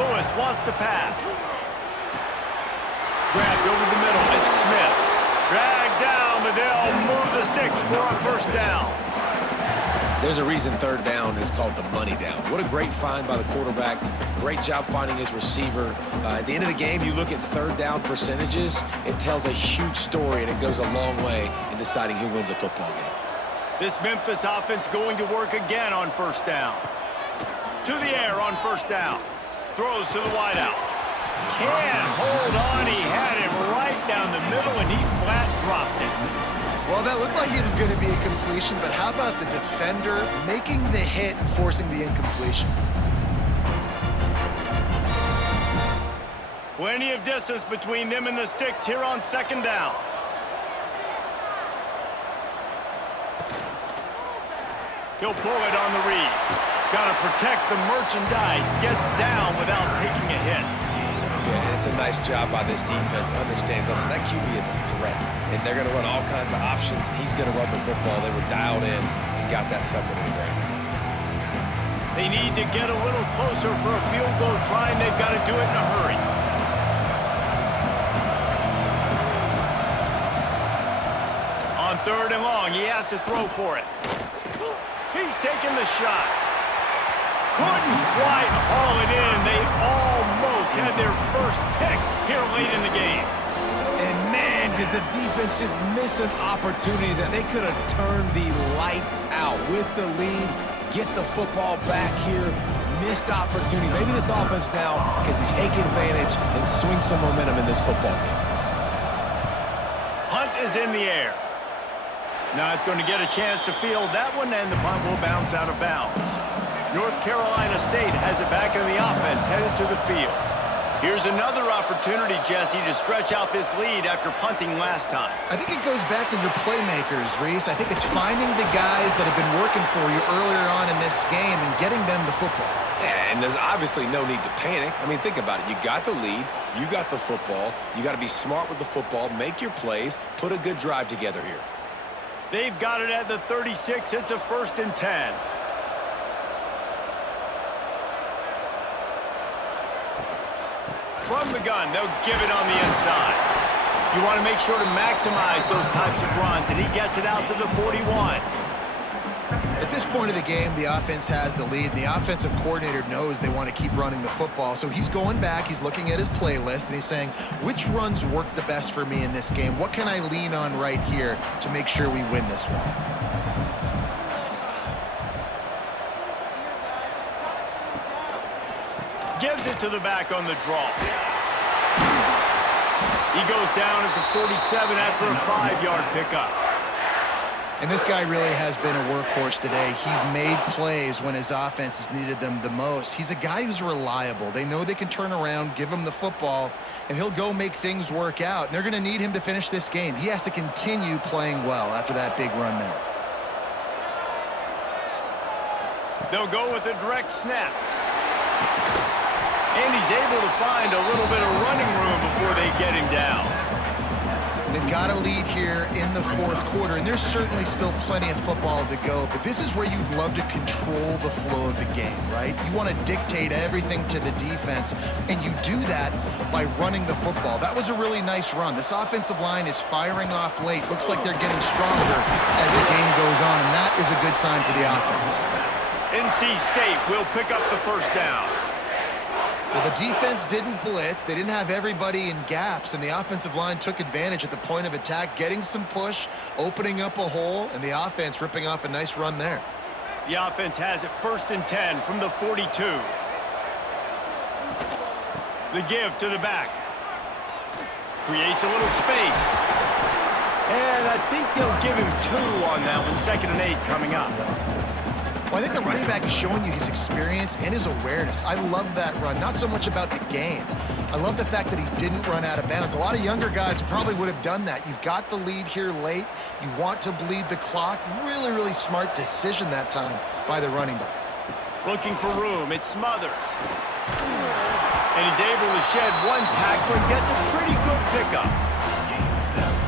Lewis wants to pass. Grabbed over the middle, it's Smith. Dragged down, but they'll move the sticks for a first down. There's a reason third down is called the money down. What a great find by the quarterback. Great job finding his receiver. At the end of the game, you look at third down percentages. It tells a huge story, and it goes a long way in deciding who wins a football game. This Memphis offense going to work again on first down. To the air on first down. Throws to the wideout. Can't hold on. He had him right down the middle, and he flat dropped it. Well, that looked like it was going to be a completion, but how about the defender making the hit and forcing the incompletion? Plenty of distance between them and the sticks here on second down. He'll pull it on the read. Got to protect the merchandise. Gets down without taking a hit. Yeah, and it's a nice job by this defense. Understand, listen, that QB is a threat. And they're going to run all kinds of options, and he's going to run the football. They were dialed in and got that sucker to the ground. They need to get a little closer for a field goal try, and they've got to do it in a hurry. On third and long, he has to throw for it. He's taking the shot. Couldn't quite haul it in. They almost had their first pick here late in the game. And man, did the defense just miss an opportunity that they could have turned the lights out with the lead, get the football back here. Missed opportunity. Maybe this offense now can take advantage and swing some momentum in this football game. Hunt is in the air. Not going to get a chance to field that one, and the punt will bounce out of bounds. North Carolina State has it back in the offense, headed to the field. Here's another opportunity, Jesse, to stretch out this lead after punting last time. I think it goes back to your playmakers, Reese. I think it's finding the guys that have been working for you earlier on in this game and getting them the football. Yeah, and there's obviously no need to panic. I mean, think about it. You got the lead. You got the football. You got to be smart with the football, make your plays, put a good drive together here. They've got it at the 36. It's a 1st and 10. From the gun, they'll give it on the inside. You want to make sure to maximize those types of runs, and he gets it out to the 41. At this point of the game, the offense has the lead, and the offensive coordinator knows they want to keep running the football. So he's going back, he's looking at his playlist, and he's saying, which runs work the best for me in this game? What can I lean on right here to make sure we win this one? Gives it to the back on the draw. He goes down at the 47 after a 5-yard pickup. And this guy really has been a workhorse today. He's made plays when his offense has needed them the most. He's a guy who's reliable. They know they can turn around, give him the football, and he'll go make things work out. And they're going to need him to finish this game. He has to continue playing well after that big run there. They'll go with a direct snap. And he's able to find a little bit of running room before they get him down. They've got a lead here in the 4th quarter, and there's certainly still plenty of football to go, but this is where you'd love to control the flow of the game, right? You want to dictate everything to the defense, and you do that by running the football. That was a really nice run. This offensive line is firing off late. Looks like they're getting stronger as the game goes on, and that is a good sign for the offense. NC State will pick up the 1st down. Well, the defense didn't blitz. They didn't have everybody in gaps, and the offensive line took advantage at the point of attack, getting some push, opening up a hole, and the offense ripping off a nice run there. The offense has it 1st and 10 from the 42. The give to the back. Creates a little space. And I think they'll give him 2 on that one. 2nd and 8 coming up. Well, I think the running back is showing you his experience and his awareness. I love that run, not so much about the game. I love the fact that he didn't run out of bounds. A lot of younger guys probably would have done that. You've got the lead here late. You want to bleed the clock. Really, really smart decision that time by the running back. Looking for room. It Smothers. And he's able to shed 1 tackle and gets a pretty good pickup.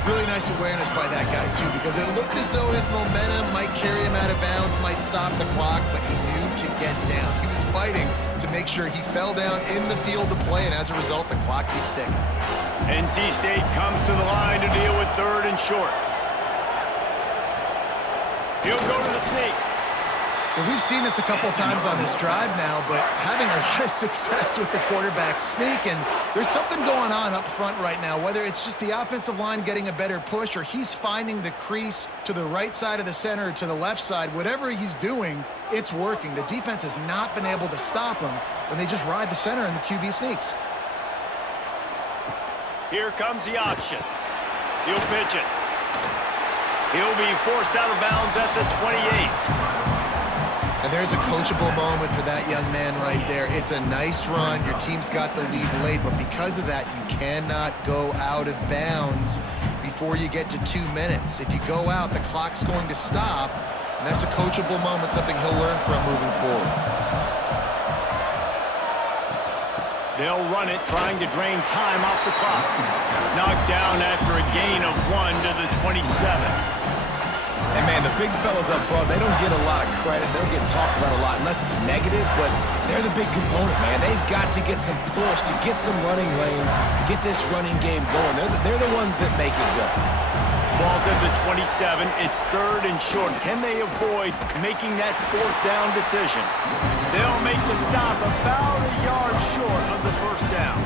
Really nice awareness by that guy, too, because it looked as though his momentum might carry him out of bounds, might stop the clock, but he knew to get down. He was fighting to make sure he fell down in the field to play, and as a result, the clock keeps ticking. NC State comes to the line to deal with 3rd and short. He'll go to the sneak. Well, we've seen this a couple times on this drive now, but having a lot of success with the quarterback sneak, and there's something going on up front right now, whether it's just the offensive line getting a better push or he's finding the crease to the right side of the center or to the left side. Whatever he's doing, it's working. The defense has not been able to stop him when they just ride the center and the QB sneaks. Here comes the option. He'll pitch it. He'll be forced out of bounds at the 28. And there's a coachable moment for that young man right there. It's a nice run. Your team's got the lead late, but because of that, you cannot go out of bounds before you get to 2 minutes. If you go out, the clock's going to stop, and that's a coachable moment, something he'll learn from moving forward. They'll run it, trying to drain time off the clock. Knocked down after a gain of 1 to the 27. And, man, the big fellas up front, they don't get a lot of credit. They don't get talked about a lot unless it's negative, but they're the big component, man. They've got to get some push, to get some running lanes, get this running game going. They're the ones that make it go. Ball's at the 27. It's 3rd and short. Can they avoid making that 4th down decision? They'll make the stop about a yard short of the 1st down.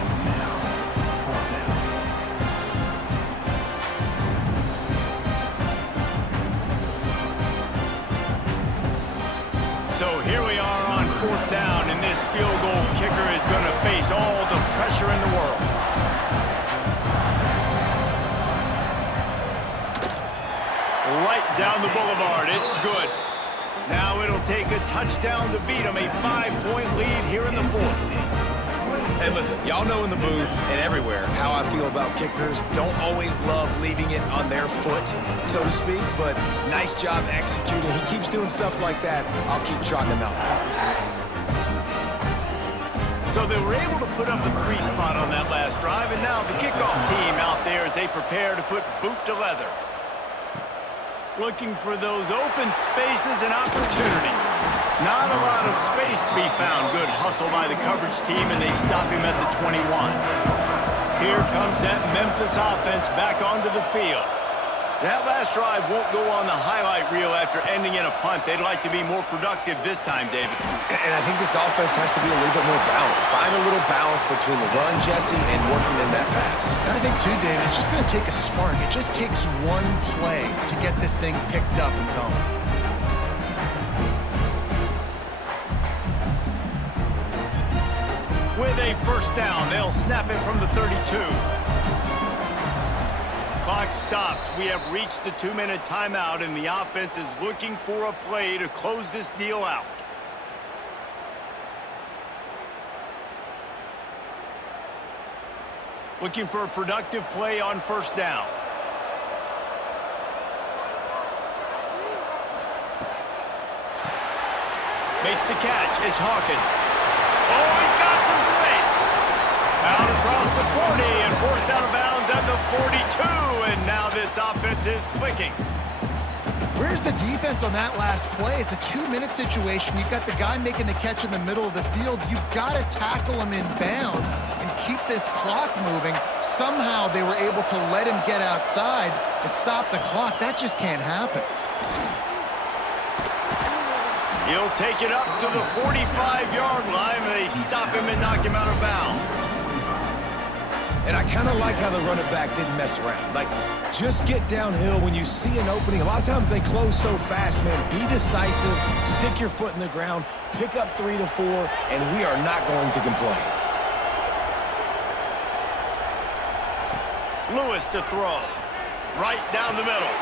So here we are on 4th down, and this field goal kicker is going to face all the pressure in the world. Right down the boulevard. It's good. Now it'll take a touchdown to beat them. A 5-point lead here in the 4th. Hey, listen, y'all know in the booth and everywhere how I feel about kickers. Don't always love leaving it on their foot, so to speak, but nice job executing. He keeps doing stuff like that. I'll keep trotting him out there. So they were able to put up a 3 spot on that last drive, and now the kickoff team out there as they prepare to put boot to leather. Looking for those open spaces and opportunity. Not a lot of space to be found. Good hustle by the coverage team, and they stop him at the 21. Here comes that Memphis offense back onto the field. That last drive won't go on the highlight reel after ending in a punt. They'd like to be more productive this time, David. And I think this offense has to be a little bit more balanced. Find a little balance between the run, Jesse, and working in that pass. And I think, too, David, it's just going to take a spark. It just takes one play to get this thing picked up and going. With a 1st down, they'll snap it from the 32. Clock stops. We have reached the 2-minute timeout, and the offense is looking for a play to close this deal out. Looking for a productive play on 1st down. Makes the catch. It's Hawkins. Oh, he's got some space. Out across the 40 and forced out of bounds at the 42. And now this offense is clicking. Where's the defense on that last play? It's a 2-minute situation. You've got the guy making the catch in the middle of the field. You've got to tackle him in bounds and keep this clock moving. Somehow they were able to let him get outside and stop the clock. That just can't happen. He'll take it up to the 45-yard line. They stop him and knock him out of bounds. And I kind of like how the running back didn't mess around. Like, just get downhill when you see an opening. A lot of times they close so fast, man. Be decisive, stick your foot in the ground, pick up 3 to 4, and we are not going to complain. Lewis to throw. Right down the middle.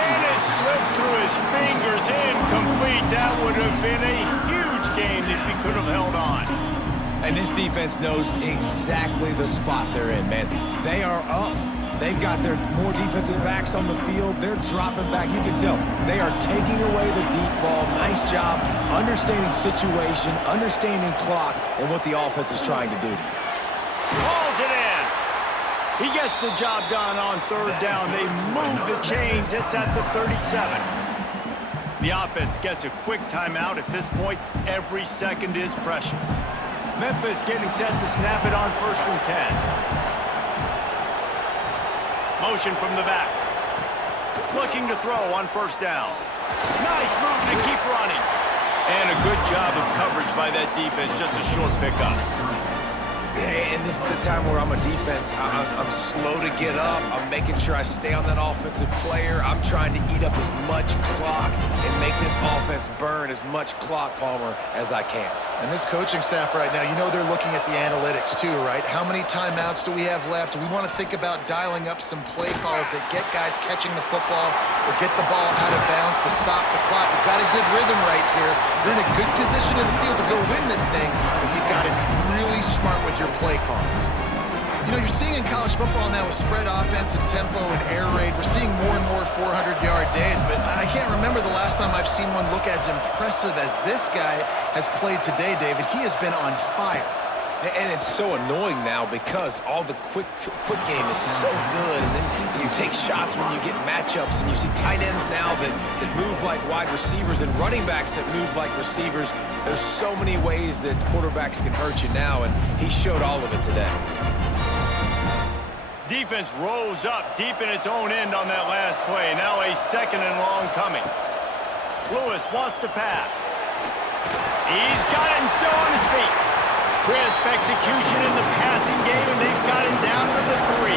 And it slips through his fingers, incomplete. That would have been a huge gain if he could have held on. And this defense knows exactly the spot they're in, man. They are up. They've got their more defensive backs on the field. They're dropping back. You can tell they are taking away the deep ball. Nice job understanding situation, understanding clock, and what the offense is trying to do. Calls it in. He gets the job done on 3rd down. They move the chains. It's at the 37. The offense gets a quick timeout. At this point, every second is precious. Memphis getting set to snap it on 1st and 10. Motion from the back. Looking to throw on 1st down. Nice move to keep running. And a good job of coverage by that defense, just a short pickup. And this is the time where I'm a defense. I'm slow to get up. I'm making sure I stay on that offensive player. I'm trying to eat up as much clock and make this offense burn as much clock, Palmer, as I can. And this coaching staff right now, you know they're looking at the analytics too, right? How many timeouts do we have left? We want to think about dialing up some play calls that get guys catching the football or get the ball out of bounds to stop the clock. You've got a good rhythm right here. You're in a good position in the field to go win this thing, but you've got to be really smart with your play calls. You know, you're seeing in college football now with spread offense and tempo and air raid, we're seeing more and more 400-yard days, but I can't remember the last time I've seen one look as impressive as this guy has played today, David. He has been on fire. And it's so annoying now because all the quick game is so good, and then you take shots when you get matchups, and you see tight ends now that move like wide receivers and running backs that move like receivers. There's so many ways that quarterbacks can hurt you now, and he showed all of it today. Defense rolls up deep in its own end on that last play. Now a 2nd and long coming. Lewis wants to pass. He's got it and still on his feet. Crisp execution in the passing game, and they've got him down to the 3.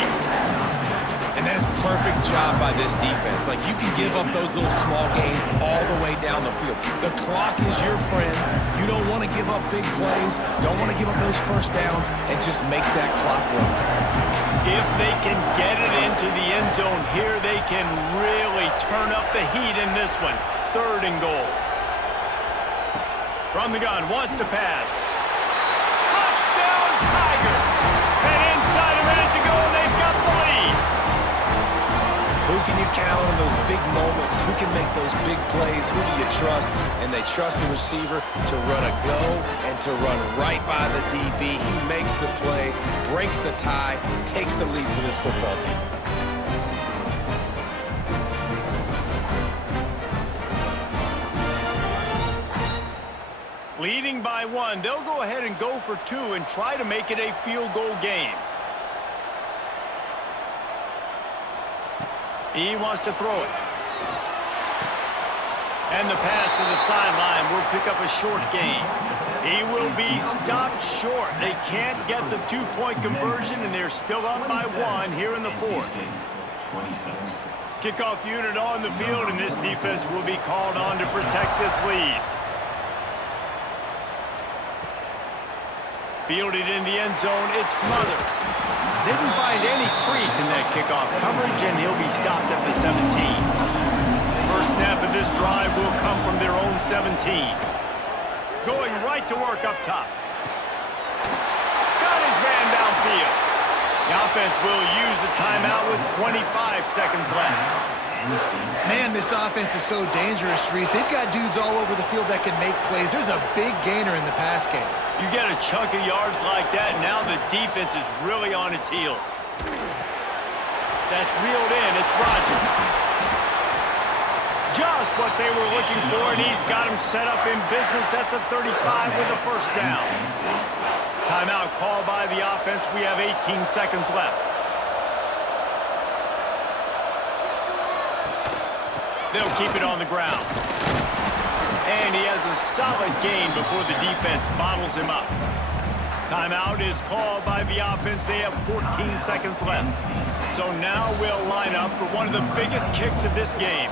And that is perfect job by this defense. Like, you can give up those little small gains all the way down the field. The clock is your friend. You don't want to give up big plays. Don't want to give up those first downs, and just make that clock run. If they can get it into the end zone here, they can really turn up the heat in this one. 3rd and goal. From the gun, wants to pass. Touchdown, Tiger! And inside a minute to go, they've got the lead. Who can you count on those big moments? Who can make those big plays? Who do you trust? And they trust the receiver to run a go and to run right by the DB. He makes the play, breaks the tie, takes the lead for this football team. Leading by 1, they'll go ahead and go for 2 and try to make it a field goal game. He wants to throw it. And the pass to the sideline will pick up a short gain. He will be stopped short. They can't get the 2-point conversion, and they're still up by 1 here in the 4th. Kickoff unit on the field, and this defense will be called on to protect this lead. Fielded in the end zone, it's Smothers. Didn't find any crease in that kickoff coverage, and he'll be stopped at the 17. First snap of this drive will come from their own 17. Going right to work up top. Got his man downfield. The offense will use a timeout with 25 seconds left. Man, this offense is so dangerous, Reese. They've got dudes all over the field that can make plays. There's a big gainer in the pass game. You get a chunk of yards like that, now the defense is really on its heels. That's reeled in. It's Rodgers. Just what they were looking for, and he's got him set up in business at the 35 with a first down. Timeout called by the offense. We have 18 seconds left. They'll keep it on the ground. And he has a solid gain before the defense bottles him up. Timeout is called by the offense. They have 14 seconds left. So now we'll line up for one of the biggest kicks of this game.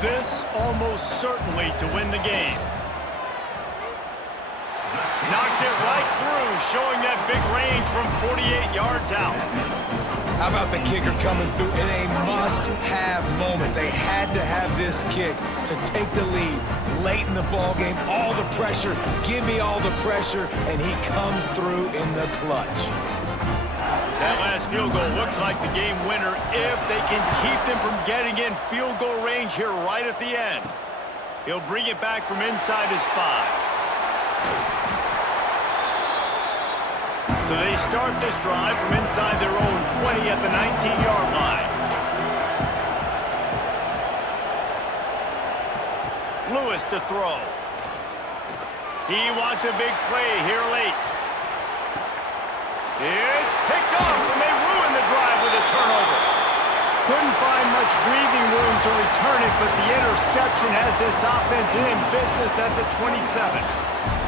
This almost certainly to win the game. Knocked it right through, showing that big range from 48 yards out. How about the kicker coming through in a must-have moment? They had to have this kick to take the lead late in the ball game. All the pressure, give me all the pressure, and he comes through in the clutch. That last field goal looks like the game winner if they can keep them from getting in field goal range here right at the end. He'll bring it back from inside his 5. So they start this drive from inside their own 20 at the 19-yard line. Lewis to throw. He wants a big play here late. It's picked off, and they ruin the drive with a turnover. Couldn't find much breathing room to return it, but the interception has this offense in business at the 27.